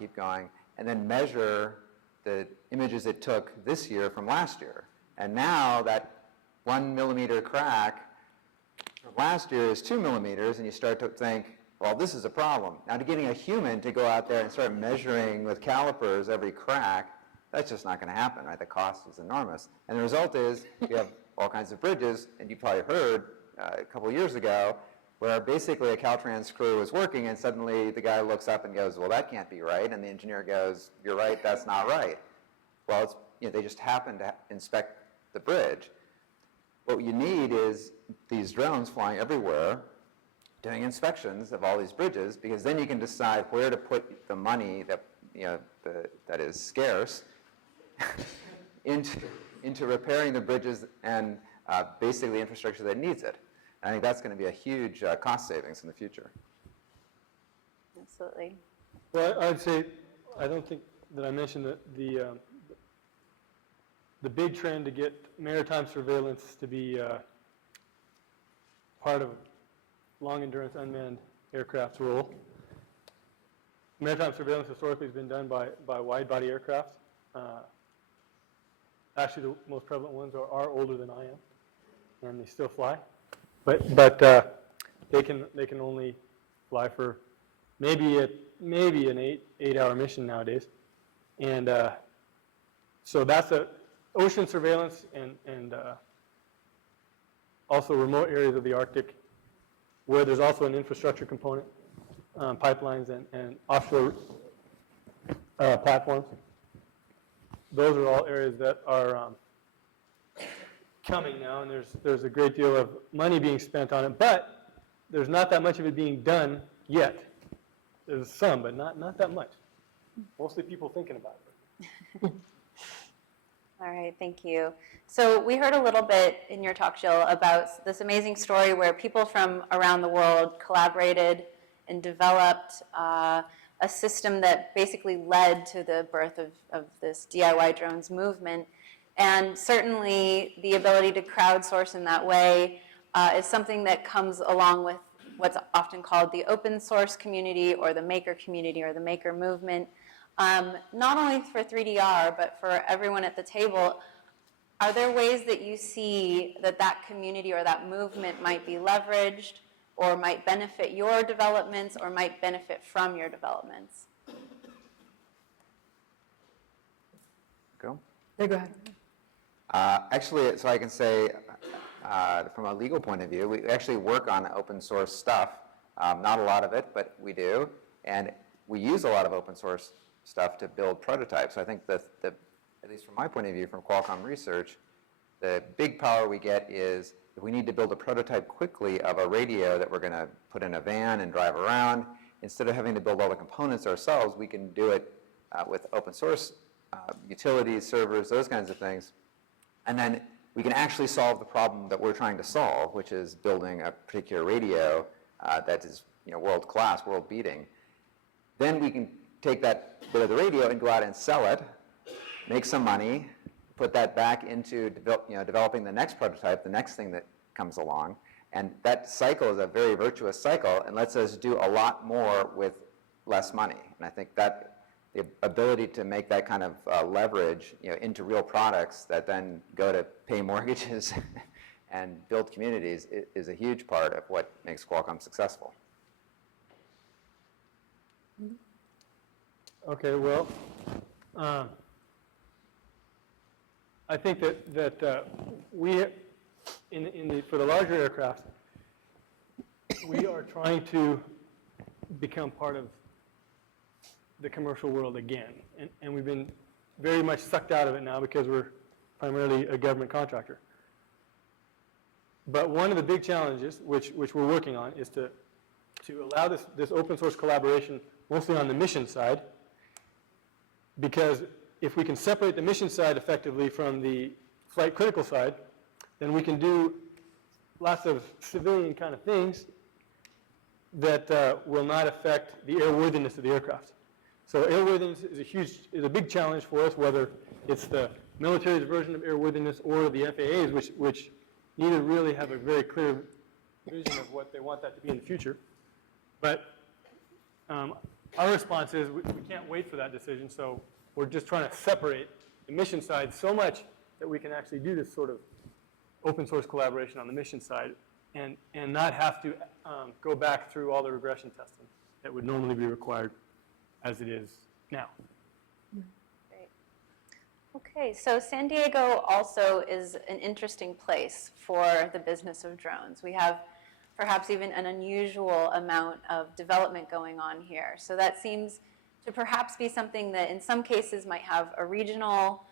and then measure the images it took this year from last year. And now that 1 millimeter crack from last year is 2 millimeters, and you start to think, well, this is a problem. Now, to getting a human to go out there and start measuring with calipers every crack, that's just not going to happen, right? The cost is enormous. And the result is you have all kinds of bridges, and you probably heard a couple of years ago where basically a Caltrans crew was working, and suddenly the guy looks up and goes, well, that can't be right. And the engineer goes, you're right, that's not right. Well, it's, they just happen to inspect the bridge. What you need is these drones flying everywhere, doing inspections of all these bridges, because then you can decide where to put the money that that is scarce into repairing the bridges and basically infrastructure that needs it. And I think that's going to be a huge cost savings in the future. Absolutely. Well, I'd say, I don't think that I mentioned that the big trend to get maritime surveillance to be part of long-endurance unmanned aircraft's role. Maritime surveillance historically has been done by wide-body aircraft. Actually, the most prevalent ones are older than I am, and they still fly. But they can only fly for maybe an 8-hour mission nowadays, and so that's a ocean surveillance and also remote areas of the Arctic, where there's also an infrastructure component, pipelines and offshore platforms. Those are all areas that are coming now, and there's a great deal of money being spent on it, but there's not that much of it being done yet. There's some, but not that much. Mostly people thinking about it. All right, thank you. So we heard a little bit in your talk, Jill, about this amazing story where people from around the world collaborated and developed a system that basically led to the birth of this DIY drones movement. And certainly the ability to crowdsource in that way is something that comes along with what's often called the open source community or the maker community or the maker movement. Not only for 3DR, but for everyone at the table. Are there ways that you see that community or that movement might be leveraged or might benefit your developments or might benefit from your developments? Go. Yeah, go ahead. Actually, so I can say, from a legal point of view, we actually work on open source stuff. Not a lot of it, but we do. And we use a lot of open source stuff to build prototypes. I think that, at least from my point of view, from Qualcomm research, the big power we get is if we need to build a prototype quickly of a radio that we're going to put in a van and drive around, instead of having to build all the components ourselves, we can do it with open source utilities, servers, those kinds of things. And then we can actually solve the problem that we're trying to solve, which is building a particular radio that is world class, world beating. Then we can take that bit of the radio and go out and sell it, make some money, put that back into developing the next prototype, the next thing that comes along. And that cycle is a very virtuous cycle and lets us do a lot more with less money. And I think that the ability to make that kind of leverage into real products that then go to pay mortgages and build communities is a huge part of what makes Qualcomm successful. Okay, well, I think that we, for the larger aircraft, we are trying to become part of the commercial world again. And we've been very much sucked out of it now because we're primarily a government contractor. But one of the big challenges, which we're working on, is to allow this open source collaboration mostly on the mission side, because if we can separate the mission side effectively from the flight critical side, then we can do lots of civilian kind of things that will not affect the airworthiness of the aircraft. So airworthiness is a big challenge for us, whether it's the military's version of airworthiness or the FAA's, which neither really have a very clear vision of what they want that to be in the future. But our response is we can't wait for that decision, so we're just trying to separate the mission side so much that we can actually do this sort of open source collaboration on the mission side and not have to go back through all the regression testing that would normally be required as it is now. Great. Okay, so San Diego also is an interesting place for the business of drones. We have perhaps even an unusual amount of development going on here. So that seems to perhaps be something that in some cases might have a regional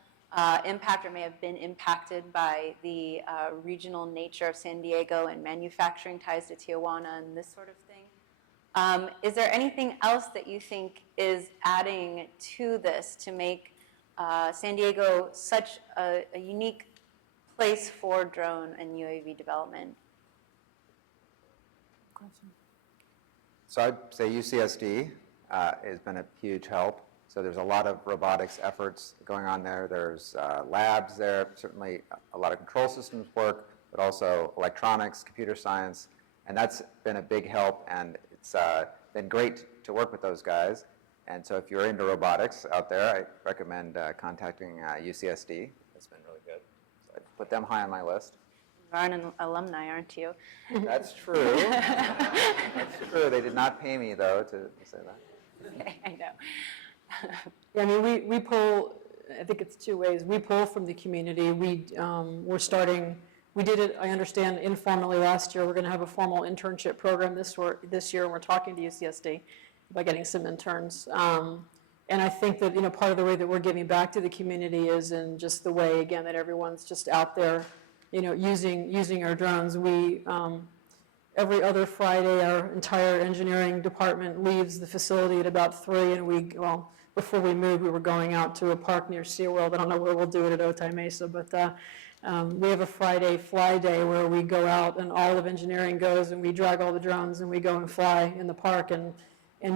impact or may have been impacted by the regional nature of San Diego and manufacturing ties to Tijuana and this sort of thing. Is there anything else that you think is adding to this to make San Diego such a unique place for drone and UAV development? So I'd say UCSD has been a huge help. So there's a lot of robotics efforts going on there. There's labs there, certainly a lot of control systems work, but also electronics, computer science, and that's been a big help, and it's been great to work with those guys. And so if you're into robotics out there, I recommend contacting UCSD. It's been really good. So I put them high on my list. You are an alumni, aren't you? That's true. That's true. They did not pay me, though, to say that. Okay, I know. Yeah, I mean, we pull, I think it's two ways. We pull from the community. We're starting, we did it, I understand, informally last year. We're going to have a formal internship program this year, and we're talking to UCSD about getting some interns. And I think that, part of the way that we're giving back to the community is in just the way, again, that everyone's just out there, using our drones. We, every other Friday, our entire engineering department leaves the facility at about 3, and before we moved, we were going out to a park near SeaWorld. I don't know where we'll do it at Otay Mesa, but we have a Friday fly day where we go out and all of engineering goes and we drag all the drones and we go and fly in the park and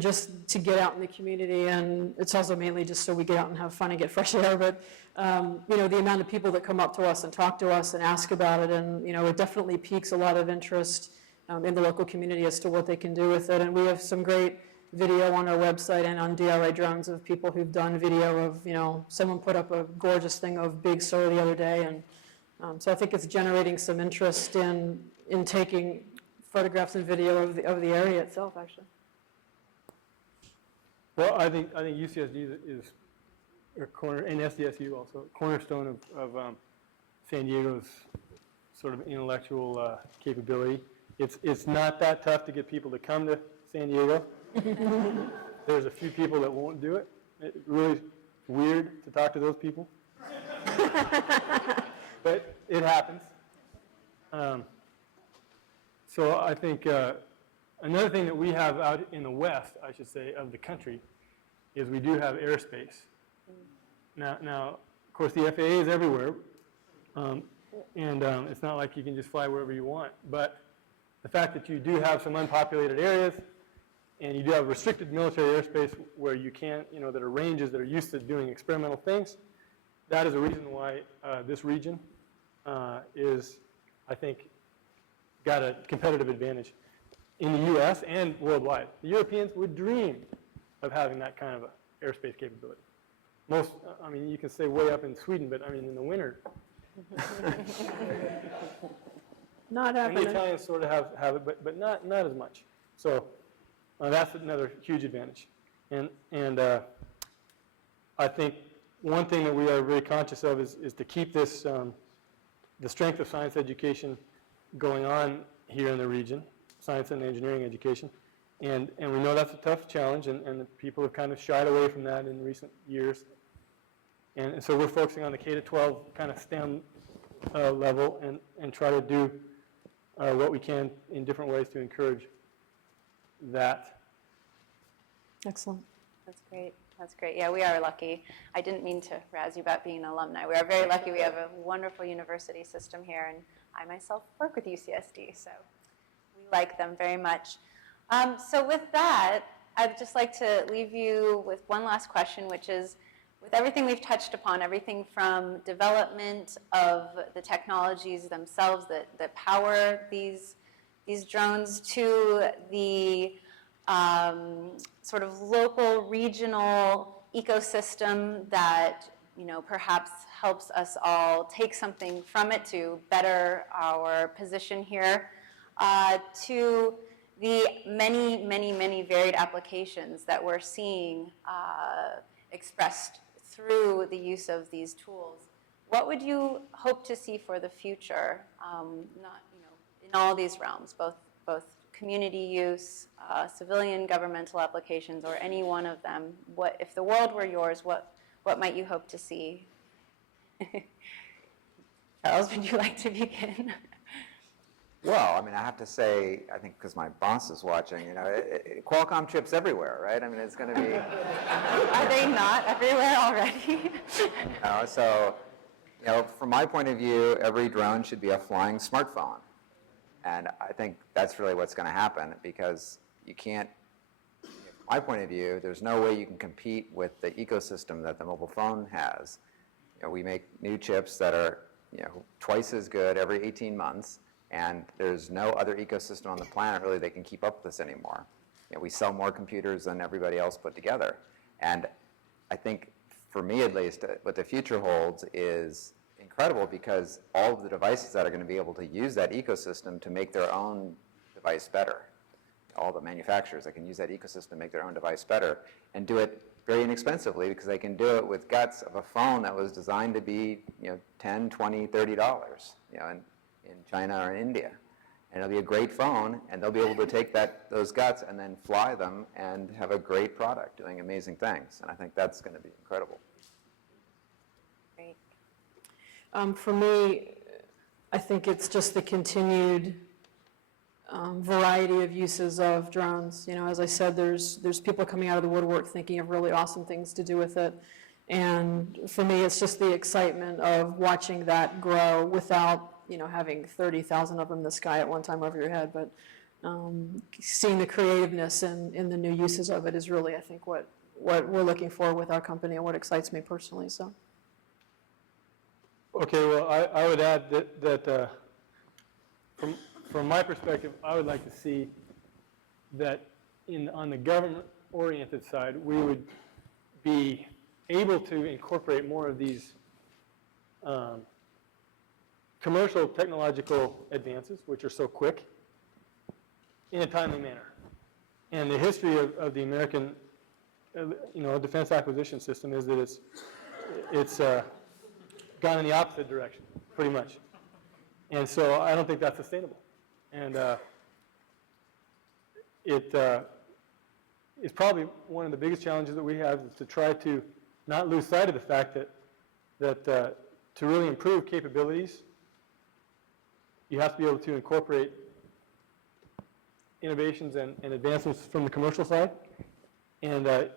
just to get out in the community. And it's also mainly just so we get out and have fun and get fresh air. But, the amount of people that come up to us and talk to us and ask about it, and, it definitely piques a lot of interest in the local community as to what they can do with it. And we have some great video on our website and on DRI Drones of people who've done video of, someone put up a gorgeous thing of Big Sur the other day. And so I think it's generating some interest in taking photographs and video of the area itself, actually. Well, I think UCSD is a corner, and SDSU also, a cornerstone of San Diego's sort of intellectual capability. It's not that tough to get people to come to San Diego. There's a few people that won't do it. It's really weird to talk to those people. But it happens. So I think another thing that we have out in the west, I should say, of the country, is we do have airspace. Now, of course, the FAA is everywhere, and it's not like you can just fly wherever you want. But the fact that you do have some unpopulated areas, and you do have restricted military airspace where you can't, that are ranges that are used to doing experimental things, that is a reason why this region is, I think, got a competitive advantage in the U.S. and worldwide. The Europeans would dream of having that kind of airspace capability. You can say way up in Sweden, but in the winter. Not And happening. the Italians sort of have it, but not as much. So that's another huge advantage. And I think one thing that we are very conscious of is to keep this, the strength of science education going on here in the region, science and engineering education. And we know that's a tough challenge, and the people have kind of shied away from that in recent years. And so we're focusing on the K-12 kind of STEM level and try to do what we can in different ways to encourage that. Excellent. That's great. That's great. Yeah, we are lucky. I didn't mean to razz you about being an alumni. We are very lucky. We have a wonderful university system here, and I myself work with UCSD, so we like them very much. So with that, I'd just like to leave you with one last question, which is, with everything we've touched upon, everything from development of the technologies themselves that power these drones to the sort of local, regional ecosystem that, perhaps helps us all take something from it to better our position here, to the many, many, many varied applications that we're seeing expressed through the use of these tools. What would you hope to see for the future, in all these realms, both community use, civilian governmental applications, or any one of them? What, if the world were yours, what might you hope to see? Charles, would you like to begin? Well, I mean, I have to say, I think because my boss is watching, Qualcomm chips everywhere, right? I mean, it's going to be... Are they not everywhere already? So, from my point of view, every drone should be a flying smartphone. And I think that's really what's going to happen, because you can't, from my point of view, there's no way you can compete with the ecosystem that the mobile phone has. We make new chips that are, twice as good every 18 months. And there's no other ecosystem on the planet really that can keep up with this anymore. We sell more computers than everybody else put together. And I think, for me at least, what the future holds is incredible, because all of the devices that are going to be able to use that ecosystem to make their own device better, all the manufacturers that can use that ecosystem to make their own device better, and do it very inexpensively, because they can do it with guts of a phone that was designed to be $10, $20, $30, in China or in India. And it'll be a great phone, and they'll be able to take those guts and then fly them and have a great product doing amazing things. And I think that's going to be incredible. Great. For me, I think it's just the continued variety of uses of drones. As I said, there's people coming out of the woodwork thinking of really awesome things to do with it. And for me, it's just the excitement of watching that grow without having 30,000 of them in the sky at one time over your head, but seeing the creativeness in the new uses of it is really, I think, what we're looking for with our company and what excites me personally. So. Okay, well, I would add that from my perspective, I would like to see that on the government-oriented side, we would be able to incorporate more of these commercial technological advances, which are so quick, in a timely manner. And the history of the American, defense acquisition system is that it's gone in the opposite direction, pretty much. And so I don't think that's sustainable. And it is probably one of the biggest challenges that we have, is to try to not lose sight of the fact that to really improve capabilities, you have to be able to incorporate innovations and advancements from the commercial side, and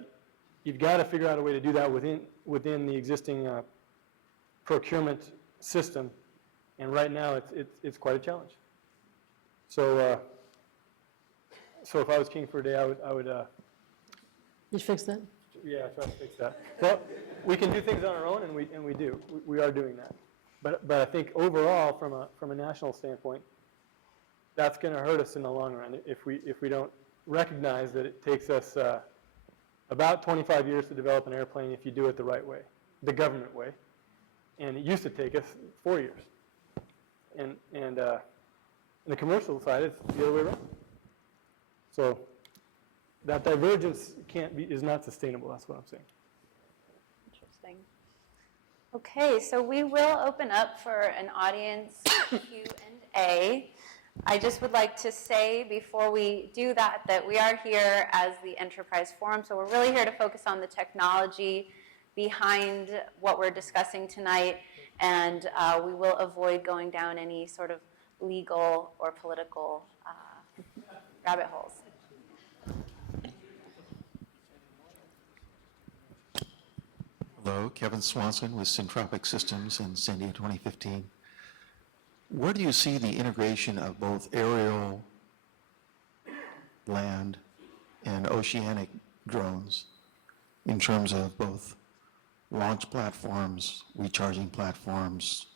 you've got to figure out a way to do that within the existing procurement system. And right now, it's quite a challenge. So if I was king for a day, I would. You fix that? Yeah, try to fix that. Well, we can do things on our own, and we do. We are doing that. But I think overall, from a national standpoint, that's going to hurt us in the long run if we don't recognize that it takes us about 25 years to develop an airplane if you do it the right way, the government way, and it used to take us 4 years. And in the commercial side, it's the other way around. So that divergence is not sustainable. That's what I'm saying. Interesting. Okay, so we will open up for an audience Q&A. I just would like to say before we do that we are here as the Enterprise Forum, so we're really here to focus on the technology behind what we're discussing tonight, and we will avoid going down any sort of legal or political rabbit holes. Hello, Kevin Swanson with Syntropic Systems in San Diego 2015. Where do you see the integration of both aerial, land, and oceanic drones in terms of both launch platforms, recharging platforms,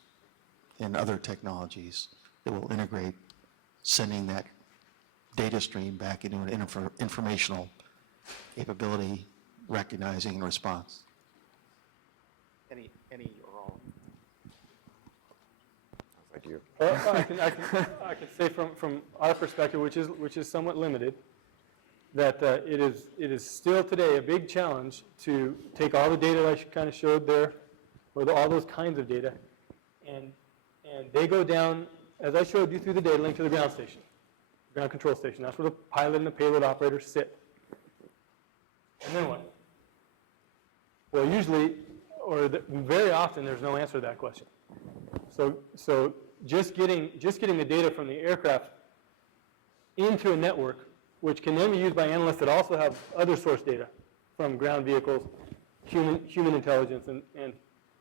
and other technologies that will integrate sending that data stream back into an informational capability, recognizing and response? Any or all? Like you. I can say from our perspective, which is somewhat limited, that it is still today a big challenge to take all the data I kind of showed there, or all those kinds of data, and they go down, as I showed you, through the data link to the ground station, ground control station. That's where the pilot and the payload operator sit. And then what? Well, usually, very often, there's no answer to that question. So just getting the data from the aircraft into a network, which can then be used by analysts that also have other source data from ground vehicles, human intelligence,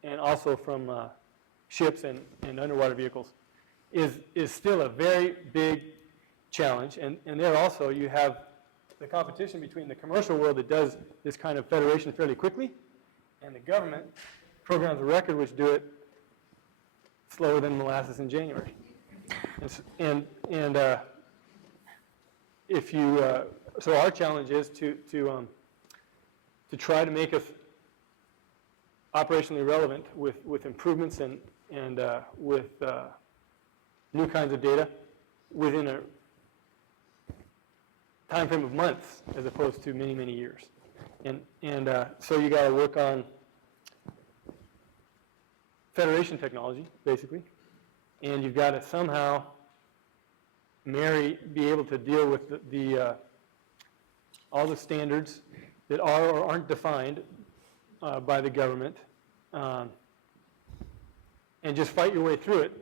and also from ships and underwater vehicles, is still a very big challenge. And there also you have the competition between the commercial world that does this kind of federation fairly quickly, and the government programs of record which do it slower than molasses in January. If you so our challenge is to try to make us operationally relevant with improvements and with new kinds of data within a time frame of months as opposed to many years. So you got to work on federation technology, basically, and you've got to somehow be able to deal with all the standards that are or aren't defined by the government, and just fight your way through it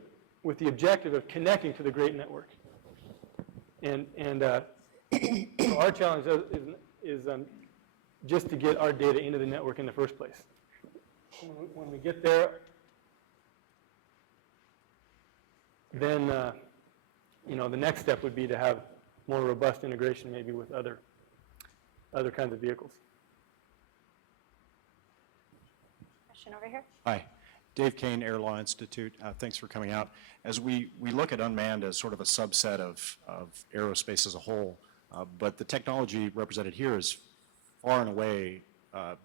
with the objective of connecting to the great network. So our challenge is just to get our data into the network in the first place. When we get there, then the next step would be to have more robust integration, maybe with other kinds of vehicles. Question over here. Hi, Dave Kane, Air Law Institute. Thanks for coming out. As we look at unmanned as sort of a subset of aerospace as a whole, but the technology represented here is far and away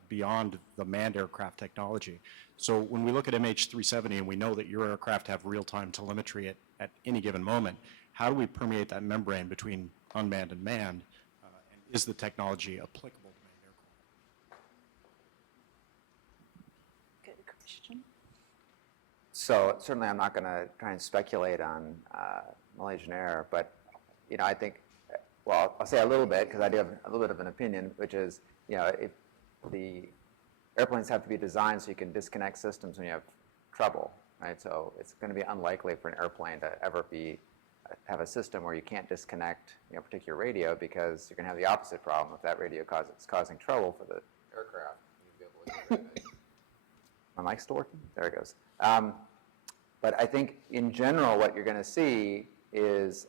beyond the manned aircraft technology. So when we look at MH370 and we know that your aircraft have real-time telemetry at any given moment, how do we permeate that membrane between unmanned and manned? And is the technology applicable to manned aircraft? Good question. So certainly I'm not going to try and speculate on Malaysian Air, but I think, well, I'll say a little bit because I do have a little bit of an opinion, which is, if the airplanes have to be designed so you can disconnect systems when you have trouble, right? So it's going to be unlikely for an airplane to ever have a system where you can't disconnect a particular radio, because you're going to have the opposite problem. If that radio is causing trouble for the aircraft, you'll be able to get rid of it. My mic still working? There it goes. But I think in general what you're going to see is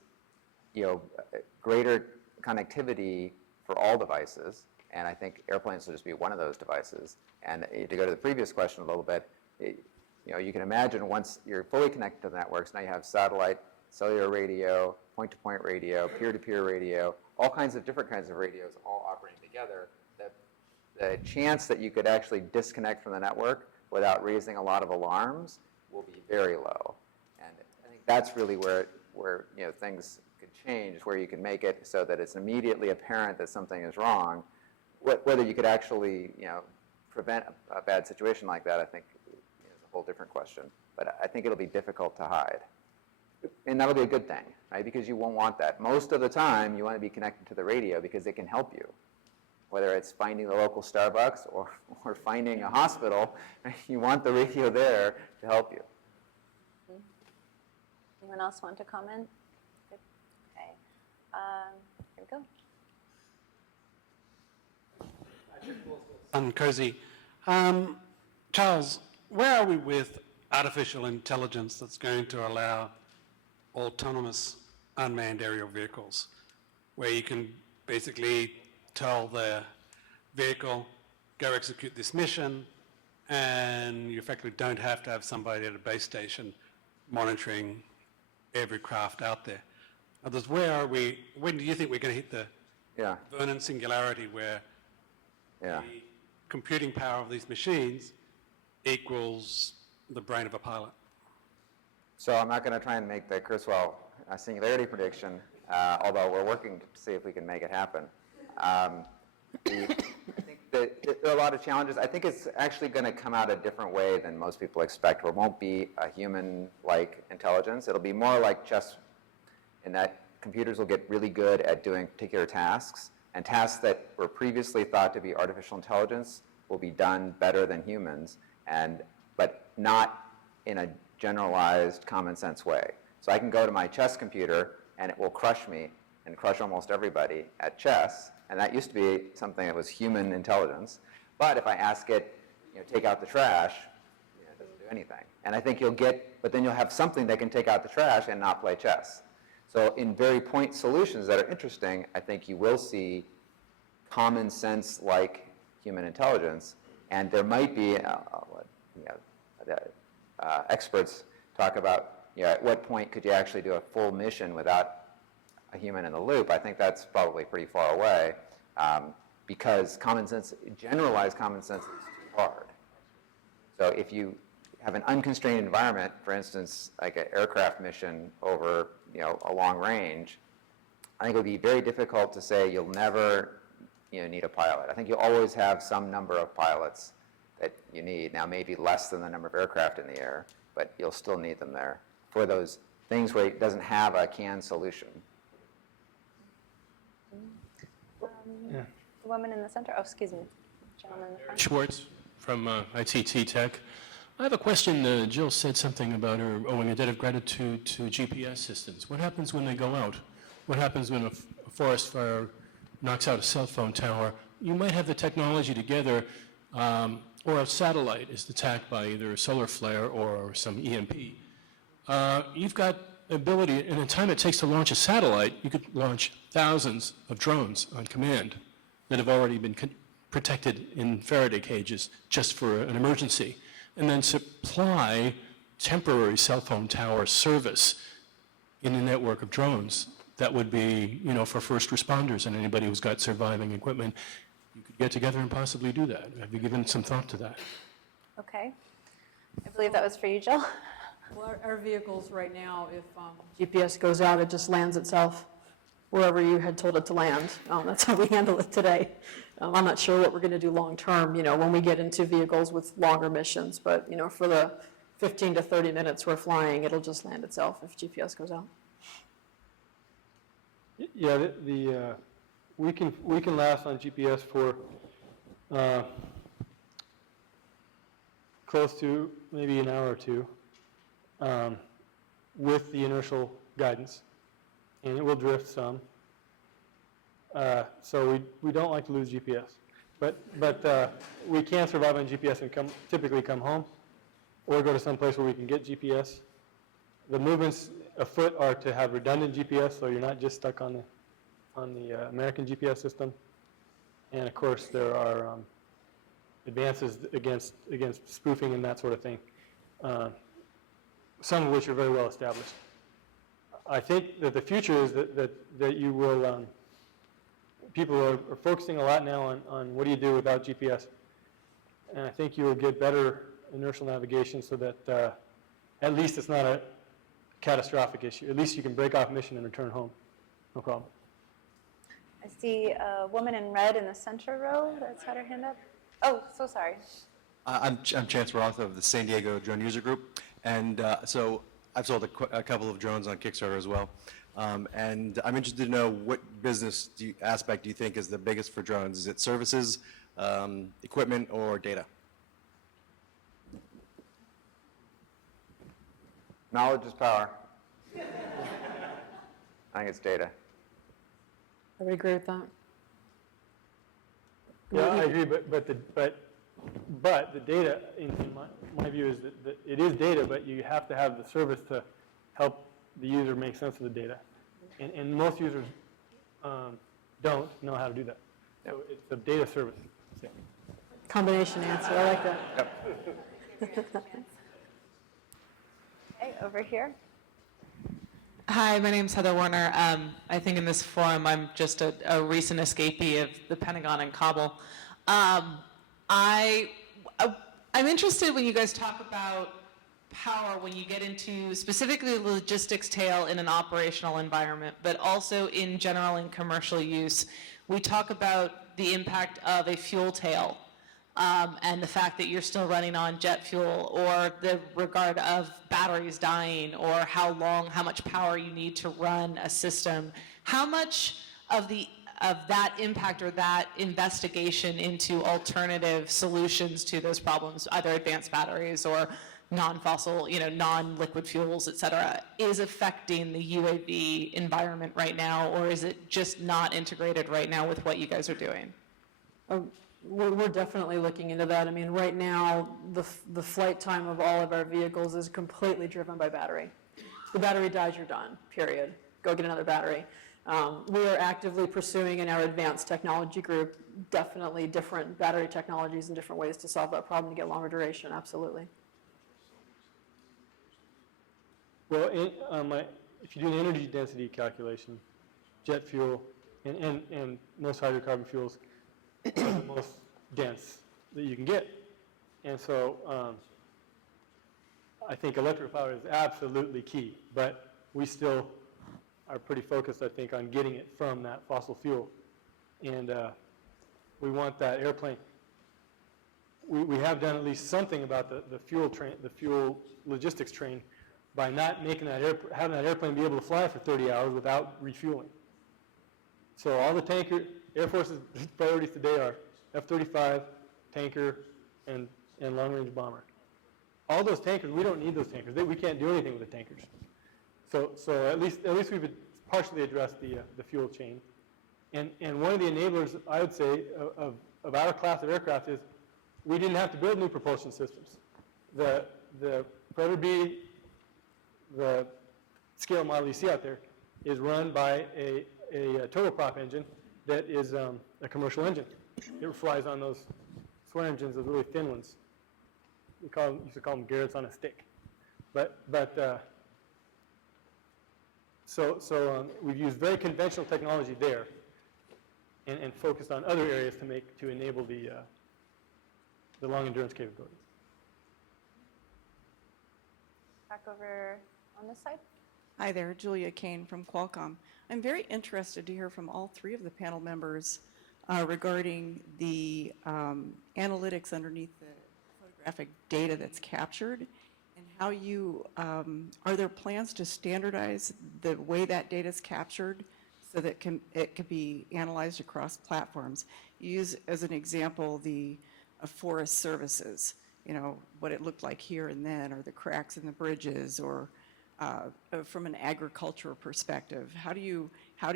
greater connectivity for all devices, and I think airplanes will just be one of those devices. And to go to the previous question a little bit, you can imagine once you're fully connected to the networks, now you have satellite, cellular radio, point-to-point radio, peer-to-peer radio, all kinds of different kinds of radios all operating together, that the chance that you could actually disconnect from the network without raising a lot of alarms will be very low. And I think that's really where things could change, where you can make it so that it's immediately apparent that something is wrong. Whether you could actually prevent a bad situation like that, I think is a whole different question. But I think it'll be difficult to hide. And that'll be a good thing, right? Because you won't want that. Most of the time, you want to be connected to the radio because it can help you. Whether it's finding the local Starbucks or finding a hospital, right? You want the radio there to help you. Anyone else want to comment? Good. Okay. Here we go. Cozy. Charles, where are we with artificial intelligence that's going to allow autonomous unmanned aerial vehicles, where you can basically tell the vehicle, go execute this mission, and you effectively don't have to have somebody at a base station monitoring every craft out there? Others, where are we, when do you think we're going to hit the Yeah, Vernon singularity where yeah. the computing power of these machines equals the brain of a pilot? So I'm not going to try and make the Kurzweil singularity prediction, although we're working to see if we can make it happen. I think that there are a lot of challenges. I think it's actually going to come out a different way than most people expect. It won't be a human-like intelligence. It'll be more like chess, in that computers will get really good at doing particular tasks, and tasks that were previously thought to be artificial intelligence will be done better than humans, but not in a generalized common sense way. So I can go to my chess computer and it will crush me and crush almost everybody at chess, and that used to be something that was human intelligence. But if I ask it, take out the trash, it doesn't do anything. And I think but then you'll have something that can take out the trash and not play chess. So in very point solutions that are interesting, I think you will see common sense like human intelligence, and there might be, experts talk about, at what point could you actually do a full mission without a human in the loop. I think that's probably pretty far away, because generalized common sense is too hard. So if you have an unconstrained environment, for instance, like an aircraft mission over, a long range, I think it would be very difficult to say you'll never, need a pilot. I think you'll always have some number of pilots that you need. Now, maybe less than the number of aircraft in the air, but you'll still need them there for those things where it doesn't have a canned solution. The woman in the center. Oh, excuse me. Gentleman in the front. Schwartz from ITT Tech. I have a question. Jill said something about her owing a debt of gratitude to GPS systems. What happens when they go out? What happens when a forest fire knocks out a cell phone tower? You might have the technology together, or a satellite is attacked by either a solar flare or some EMP. You've got the ability, in the time it takes to launch a satellite, you could launch thousands of drones on command that have already been protected in Faraday cages just for an emergency, and then supply temporary cell phone tower service in a network of drones that would be, for first responders and anybody who's got surviving equipment. You could get together and possibly do that. Have you given some thought to that? Okay. I believe that was for you, Jill. Well, our vehicles right now, if GPS goes out, it just lands itself wherever you had told it to land. That's how we handle it today. I'm not sure what we're going to do long term, when we get into vehicles with longer missions. But, for the 15 to 30 minutes we're flying, it'll just land itself if GPS goes out. Yeah, we can last on GPS for close to maybe an hour or two with the inertial guidance, and it will drift some. So we don't like to lose GPS, but we can survive on GPS and typically come home, or go to some place where we can get GPS. The movements afoot are to have redundant GPS, so you're not just stuck on the American GPS system. And of course, there are advances against spoofing and that sort of thing, some of which are very well established. I think that the future is that you will, people are focusing a lot now on what do you do without GPS. And I think you will get better inertial navigation so that at least it's not a catastrophic issue. At least you can break off mission and return home. No problem. I see a woman in red in the center row that's had her hand up. Oh, so sorry. I'm Chance Roth of the San Diego Drone User Group, and so I've sold a couple of drones on Kickstarter as well. And I'm interested to know what business aspect do you think is the biggest for drones? Is it services, equipment, or data? Knowledge is power. I think it's data. I would agree with that. Yeah, I agree, but the data, in my view, is that it is data, but you have to have the service to help the user make sense of the data. And most users don't know how to do that. So it's a data service. So. Combination answer, I like that. Okay, over here. Hi, my name's Heather Warner. I think in this forum I'm just a recent escapee of the Pentagon and Kabul. I'm interested when you guys talk about power, when you get into specifically the logistics tail in an operational environment, but also in general in commercial use. We talk about the impact of a fuel tail. And the fact that you're still running on jet fuel, or the regard of batteries dying, or how much power you need to run a system. How much of that impact or that investigation into alternative solutions to those problems, either advanced batteries or non-fossil, non-liquid fuels, et cetera, is affecting the UAV environment right now, or is it just not integrated right now with what you guys are doing? We're definitely looking into that. I mean, right now, the flight time of all of our vehicles is completely driven by battery. The battery dies, you're done, period. Go get another battery. We are actively pursuing in our advanced technology group definitely different battery technologies and different ways to solve that problem to get longer duration, absolutely. Well, if you do an energy density calculation, jet fuel and most hydrocarbon fuels are the most dense that you can get. And so I think electric power is absolutely key, but we still are pretty focused, I think, on getting it from that fossil fuel. And we want that airplane. We have done at least something about the fuel logistics train by not making having that airplane be able to fly for 30 hours without refueling. So all the Air Force's priorities today are F-35, tanker, and long-range bomber. All those tankers, we don't need those tankers. We can't do anything with the tankers. So at least we've partially addressed the fuel chain. And one of the enablers, I would say, of our class of aircraft is we didn't have to build new propulsion systems. The Predator B, the scale model you see out there, is run by a turboprop engine that is a commercial engine. It flies on those swear engines, those really thin ones. We used to call them Garrett's on a stick. So we've used very conventional technology there, and focused on other areas to enable the long endurance capabilities. Back over on this side. Hi there, Julia Kane from Qualcomm. I'm very interested to hear from all three of the panel members regarding the analytics underneath the photographic data that's captured, and how you, are there plans to standardize the way that data is captured so that it can be analyzed across platforms? You use as an example the forest services, what it looked like here and then, or the cracks in the bridges, or from an agricultural perspective. How do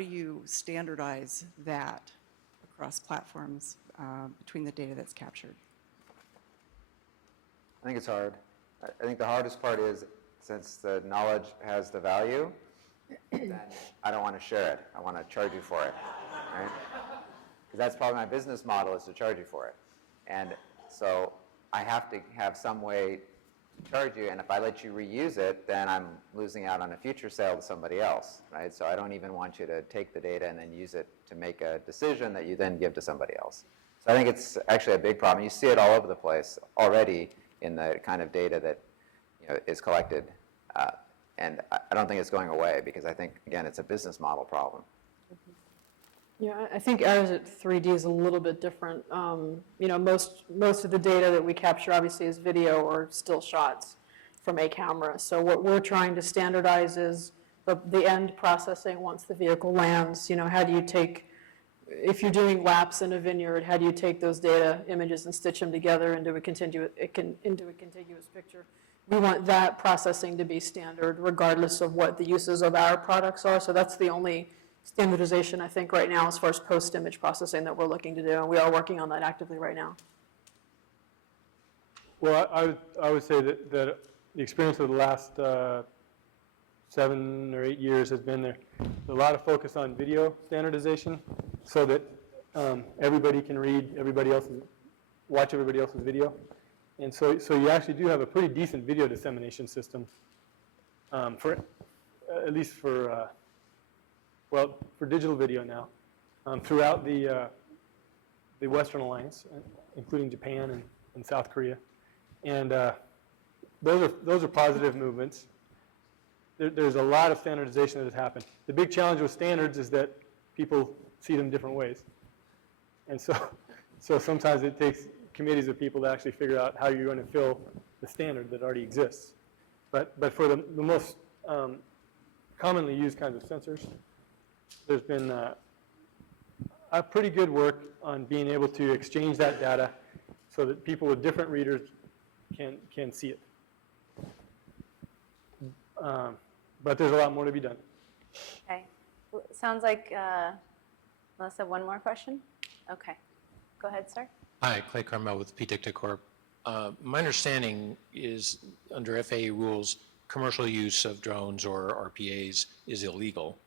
you standardize that across platforms between the data that's captured? I think it's hard. I think the hardest part is, since the knowledge has the value, then I don't want to share it. I want to charge you for it, right? Because that's probably my business model, is to charge you for it. And so I have to have some way to charge you, and if I let you reuse it, then I'm losing out on a future sale to somebody else, right? So I don't even want you to take the data and then use it to make a decision that you then give to somebody else. So I think it's actually a big problem. You see it all over the place already in the kind of data that is collected, and I don't think it's going away, because I think, again, it's a business model problem. Yeah, I think ours at 3D is a little bit different. You know, most of the data that we capture obviously is video or still shots from a camera. So what we're trying to standardize is the end processing once the vehicle lands. You know, how do you take, if you're doing laps in a vineyard, how do you take those data images and stitch them together into a contiguous picture? We want that processing to be standard regardless of what the uses of our products are. So that's the only standardization, I think, right now as far as post-image processing that we're looking to do, and we are working on that actively right now. Well, I would say that the experience of the last 7 or 8 years has been there's a lot of focus on video standardization so that everybody can watch everybody else's video. And so you actually do have a pretty decent video dissemination system at least for digital video now, throughout the Western Alliance, including Japan and South Korea. And those are positive movements. There's a lot of standardization that has happened. The big challenge with standards is that people see them different ways. And so sometimes it takes committees of people to actually figure out how you're going to fill the standard that already exists. But for the most commonly used kinds of sensors, there's been a pretty good work on being able to exchange that data so that people with different readers can see it. But there's a lot more to be done. Okay. Well, it sounds like Melissa, one more question? Okay. Go ahead, sir. Hi, Clay Carmel with PDICTA Corp. My understanding is under FAA rules, commercial use of drones or RPAs is illegal.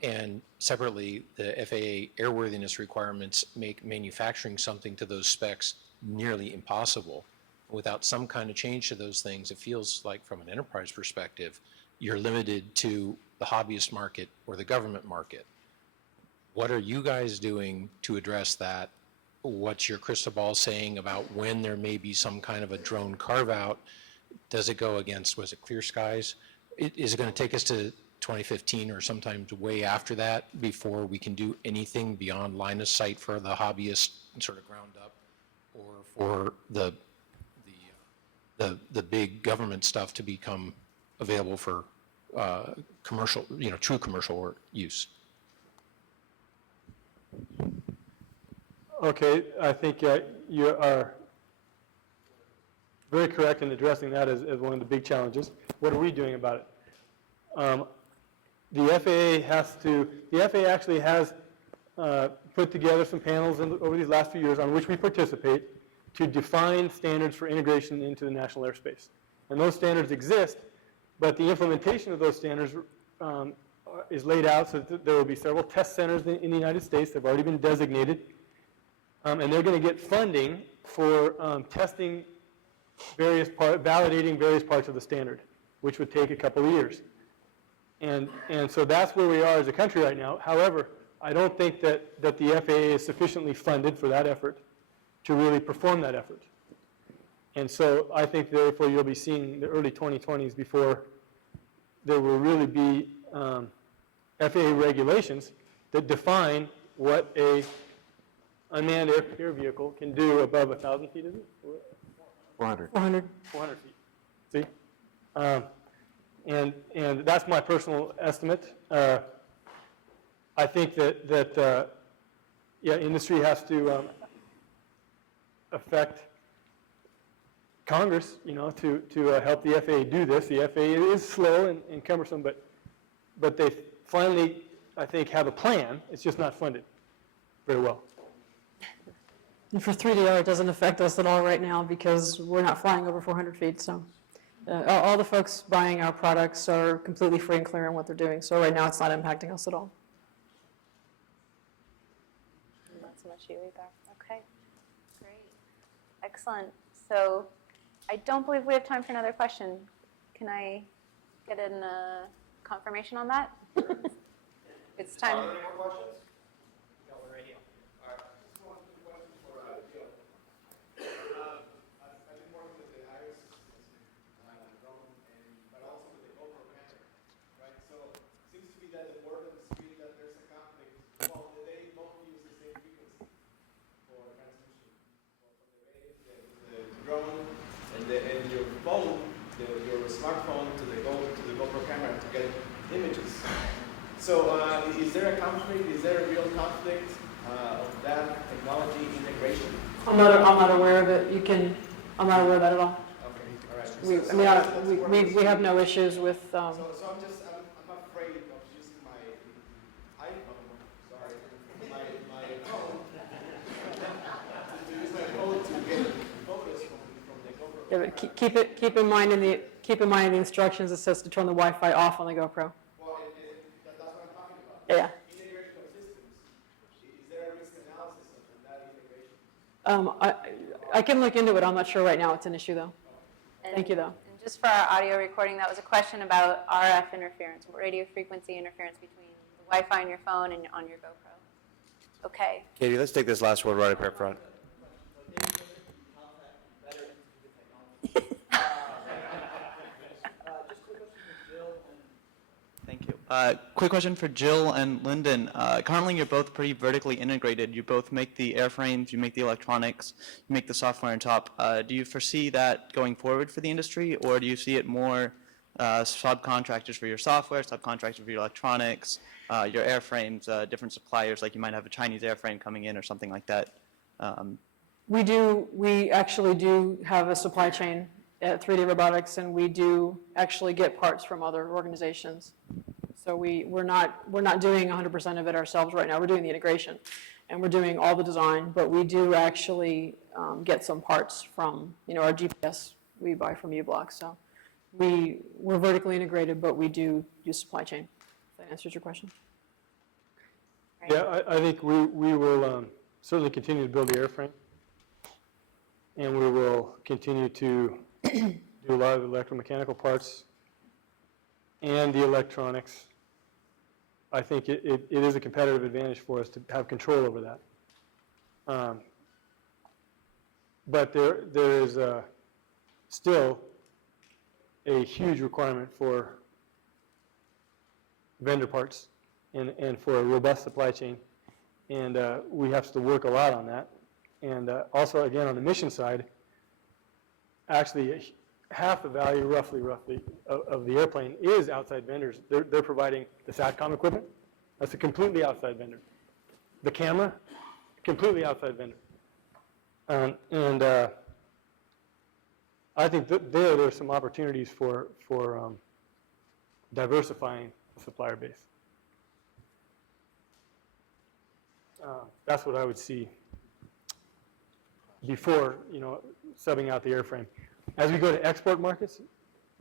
And separately, the FAA airworthiness requirements make manufacturing something to those specs nearly impossible. Without some kind of change to those things, it feels like from an enterprise perspective, you're limited to the hobbyist market or the government market. What are you guys doing to address that? What's your crystal ball saying about when there may be some kind of a drone carve-out? Does it go against, was it Clear Skies? Is it going to take us to 2015 or sometimes way after that before we can do anything beyond line of sight for the hobbyist sort of ground up, or for the big government stuff to become available for commercial, true commercial use? Okay, I think you are very correct in addressing that as one of the big challenges. What are we doing about it? The FAA actually has put together some panels over these last few years on which we participate to define standards for integration into the national airspace. And those standards exist, but the implementation of those standards is laid out so that there will be several test centers in the United States that have already been designated. And they're going to get funding for testing validating various parts of the standard, which would take a couple of years. And so that's where we are as a country right now. However, I don't think that the FAA is sufficiently funded for that effort to really perform that effort. And so I think therefore you'll be seeing the early 2020s before there will really be FAA regulations that define what a unmanned air vehicle can do above 1,000 feet, is it? 400. 400 feet. See? And that's my personal estimate. I think that industry has to affect Congress, to help the FAA do this. The FAA is slow and cumbersome, but they finally, I think, have a plan. It's just not funded very well. And for 3DR, it doesn't affect us at all right now because we're not flying over 400 feet. So all the folks buying our products are completely free and clear on what they're doing. So right now, it's not impacting us at all. Not so much you either. Okay, great. Excellent. So I don't believe we have time for another question. Can I get a confirmation on that? It's time. Are there any more questions? Seems to be that the word on the street that there's a conflict. Well, they both phone, your smartphone to the GoPro camera to get images. So is there a conflict? Is there a real conflict of that technology integration? I'm not aware of it. I'm not aware of that at all. Okay, all right. We have no issues with, So I'm afraid of using my iPhone, my phone, to use my phone to get photos from the GoPro. yeah, but keep in mind in the instructions, it says to turn the Wi-Fi off on the GoPro. Well, that's what I'm talking about. Yeah. Integration of systems. Is there a risk analysis of that integration? I can look into it. I'm not sure right now it's an issue, though. Thank you, though. And just for our audio recording, that was a question about RF interference, radio frequency interference between the Wi-Fi on your phone and on your GoPro. Okay. Katie, let's take this last word right up here front. Thank you. Quick question for Jill and Lyndon. Currently, you're both pretty vertically integrated. You both make the airframes, you make the electronics, you make the software on top. Do you foresee that going forward for the industry, or do you see it more subcontractors for your software, subcontractors for your electronics, your airframes, different suppliers, like you might have a Chinese airframe coming in or something like that? We actually do have a supply chain at 3D Robotics, and we do actually get parts from other organizations. So we're not doing 100% of it ourselves right now. We're doing the integration, and we're doing all the design, but we do actually get some parts from, our GPS we buy from uBlock. So we're vertically integrated, but we do use supply chain. If that answers your question. Yeah, I think we will certainly continue to build the airframe, and we will continue to do a lot of electromechanical parts and the electronics. I think it is a competitive advantage for us to have control over that. But there is still a huge requirement for vendor parts and for a robust supply chain. And we have to work a lot on that. And also, again, on the mission side, actually half the value, roughly, of the airplane is outside vendors. They're providing the SATCOM equipment. That's a completely outside vendor. The camera, completely outside vendor. And I think that there are some opportunities for diversifying the supplier base. That's what I would see before, subbing out the airframe. As we go to export markets,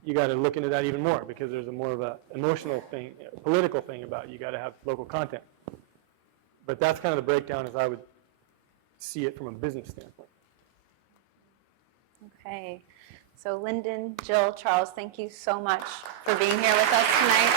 you got to look into that even more, because there's more of an emotional thing, a political thing about you got to have local content. But that's kind of the breakdown as I would see it from a business standpoint. Okay. So Lyndon, Jill, Charles, thank you so much for being here with us tonight.